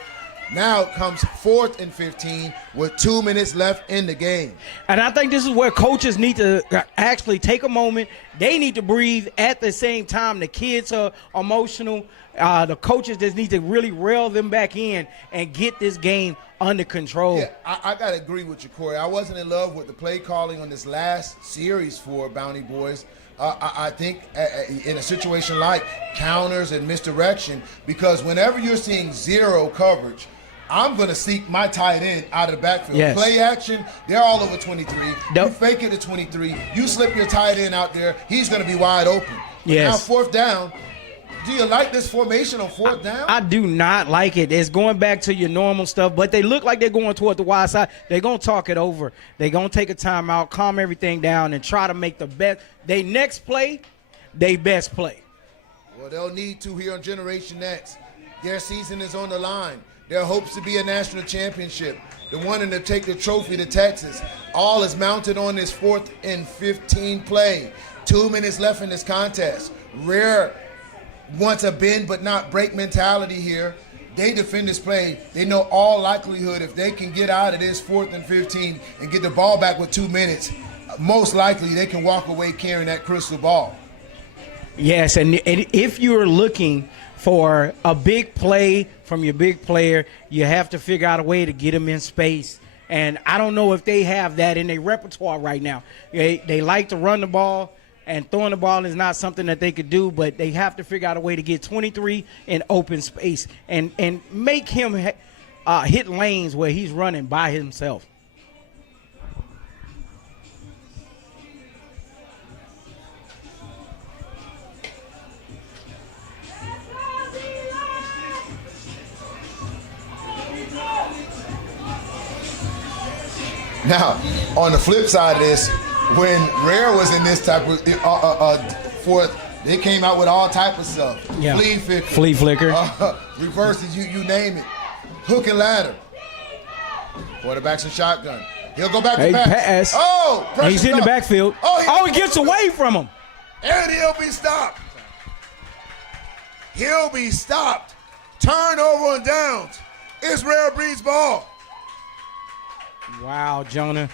Now it comes 4th and 15 with 2 minutes left in the game. And I think this is where coaches need to actually take a moment. They need to breathe at the same time. The kids are emotional. The coaches just need to really reel them back in and get this game under control. Yeah, I got to agree with you, Corey. I wasn't in love with the play calling on this last series for Bounty Boys. I think in a situation like counters and misdirection, because whenever you're seeing zero coverage, I'm going to seek my tight end out of the backfield. Yes. Play action, they're all over 23. Nope. You fake it to 23. You slip your tight end out there, he's going to be wide open. But Yes. now 4th down, do you like this formation on 4th down? I do not like it. It's going back to your normal stuff, but they look like they're going toward the wide side. They're going to talk it over. They're going to take a timeout, calm everything down, and try to make the best. They next play, they best play. Well, they'll need to here on Generation X. Their season is on the line. Their hopes to be a national championship. The wanting to take the trophy to Texas. All is mounted on this 4th and 15 play. 2 minutes left in this contest. Rare wants a bend but not break mentality here. They defend this play. They know all likelihood if they can get out of this 4th and 15 and get the ball back with 2 minutes, most likely they can walk away carrying that crystal ball. Yes, and if you're looking for a big play from your big player, you have to figure out a way to get him in space. And I don't know if they have that in their repertoire right now. They like to run the ball, and throwing the ball is not something that they could do, but they have to figure out a way to get 23 in open space and make him hit lanes where he's running by himself. Now, on the flip side of this, when Rare was in this type of 4th, they came out with all type of stuff. Yeah. Flea flicker. Reverses, you name it. Hook and ladder. Quarterback's in shotgun. He'll go back to pass. Oh, he's in the backfield. Oh, he gets away from him. And he'll be stopped. He'll be stopped. Turnover on downs. It's Rarebreeds' ball. Wow, Jonah.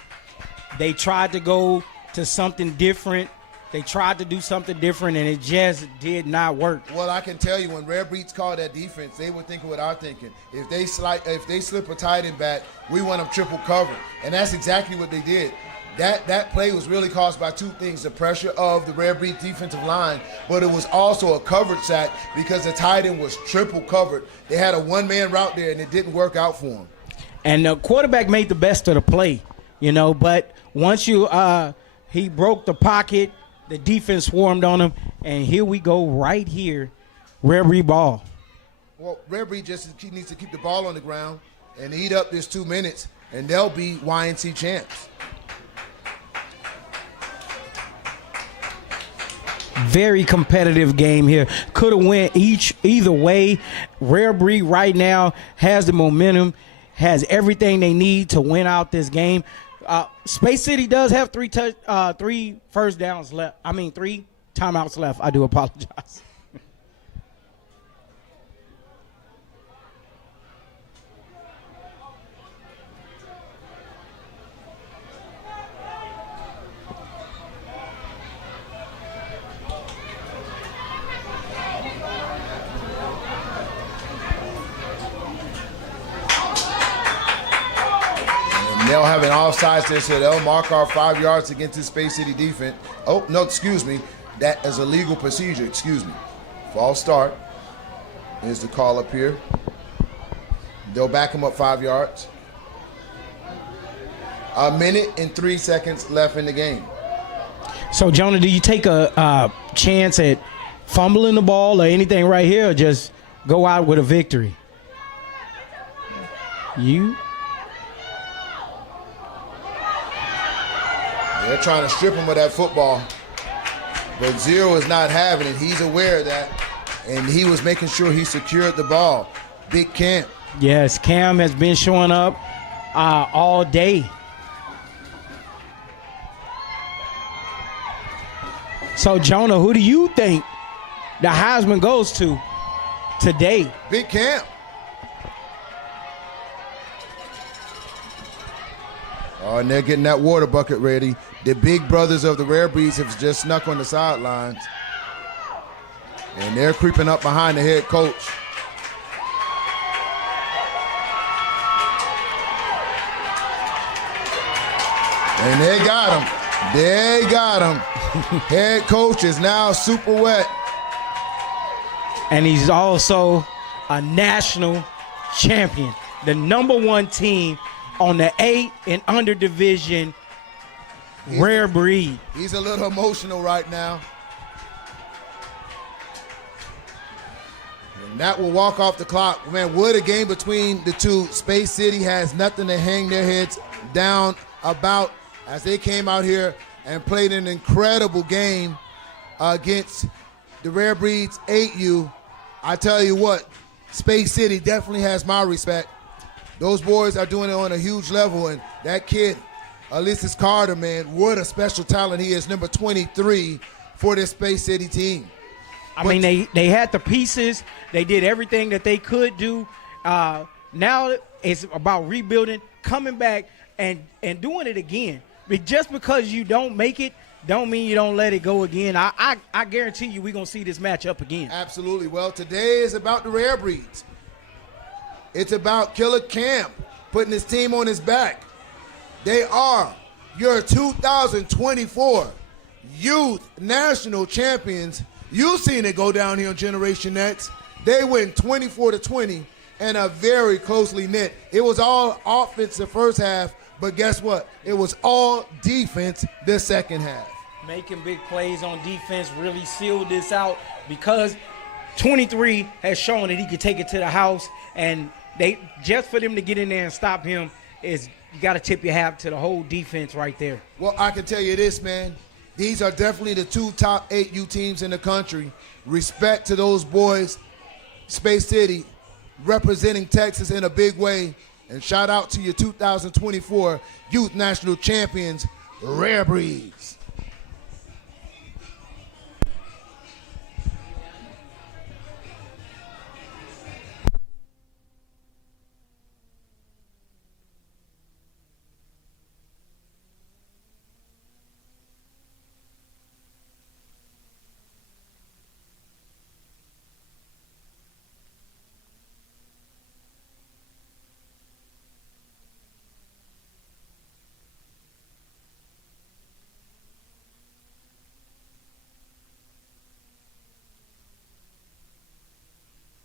They tried to go to something different. They tried to do something different, and it just did not work. Well, I can tell you, when Rarebreeds called that defense, they were thinking what I'm thinking. If they slip a tight end back, we want them triple covered. And that's exactly what they did. That play was really caused by 2 things: the pressure of the Rarebreeds defensive line, but it was also a coverage sack because the tight end was triple covered. They had a one-man route there, and it didn't work out for them. And the quarterback made the best of the play, but once he broke the pocket, the defense swarmed on him, and here we go right here, Rarebreed ball. Well, Rarebreed just needs to keep the ball on the ground and eat up this 2 minutes, and they'll be YNC champs. Very competitive game here. Could have went either way. Rarebreed right now has the momentum, has everything they need to win out this game. Space City does have 3 first downs left. 3 timeouts left. I do apologize. they'll have an offsides there, so they'll mark our 5 yards against the Space City defense. Oh, no, excuse me. That is a legal procedure, excuse me. False start. Here's the call up here. They'll back him up 5 yards. 1 minute and 3 seconds left in the game. So, Jonah, do you take a chance at fumbling the ball or anything right here, or just go out with a victory? You? They're trying to strip him of that football. But Zero is not having it. He's aware of that. And he was making sure he secured the ball. Big Cam. Yes, Cam has been showing up all day. So, Jonah, who do you think the Heisman goes to today? Big Cam. Oh, and they're getting that water bucket ready. The big brothers of the Rarebreeds have just snuck on the sidelines. And they're creeping up behind the head coach. And they got him. They got him. Head coach is now super wet. And he's also a national champion. The #1 team on the 8 and under division Rare Breed. He's a little emotional right now. And that will walk off the clock. Man, what a game between the two. Space City has nothing to hang their heads down about as they came out here and played an incredible game against the Rarebreeds 8U. I tell you what, Space City definitely has my respect. Those boys are doing it on a huge level, and that kid, Ulysses Carter, man, what a special talent he is, number 23 for this Space City team. I mean, they had the pieces. They did everything that they could do. Now it's about rebuilding, coming back, and doing it again. But just because you don't make it, don't mean you don't let it go again. I guarantee you we're going to see this matchup again. Absolutely. Well, today is about the Rarebreeds. It's about Killer Camp putting his team on his back. They are your 2024 Youth National Champions. You've seen it go down here on Generation X. They win 24-20 and a very closely knit. It was all offense the first half, but guess what? It was all defense the second half. Making big plays on defense really sealed this out because 23 has shown that he could take it to the house, and they just for them to get in there and stop him is you got to tip your hat to the whole defense right there. Well, I can tell you this, man. These are definitely the two top 8U teams in the country. Respect to those boys. Space City representing Texas in a big way. And shout out to your 2024 Youth National Champions, Rarebreeds.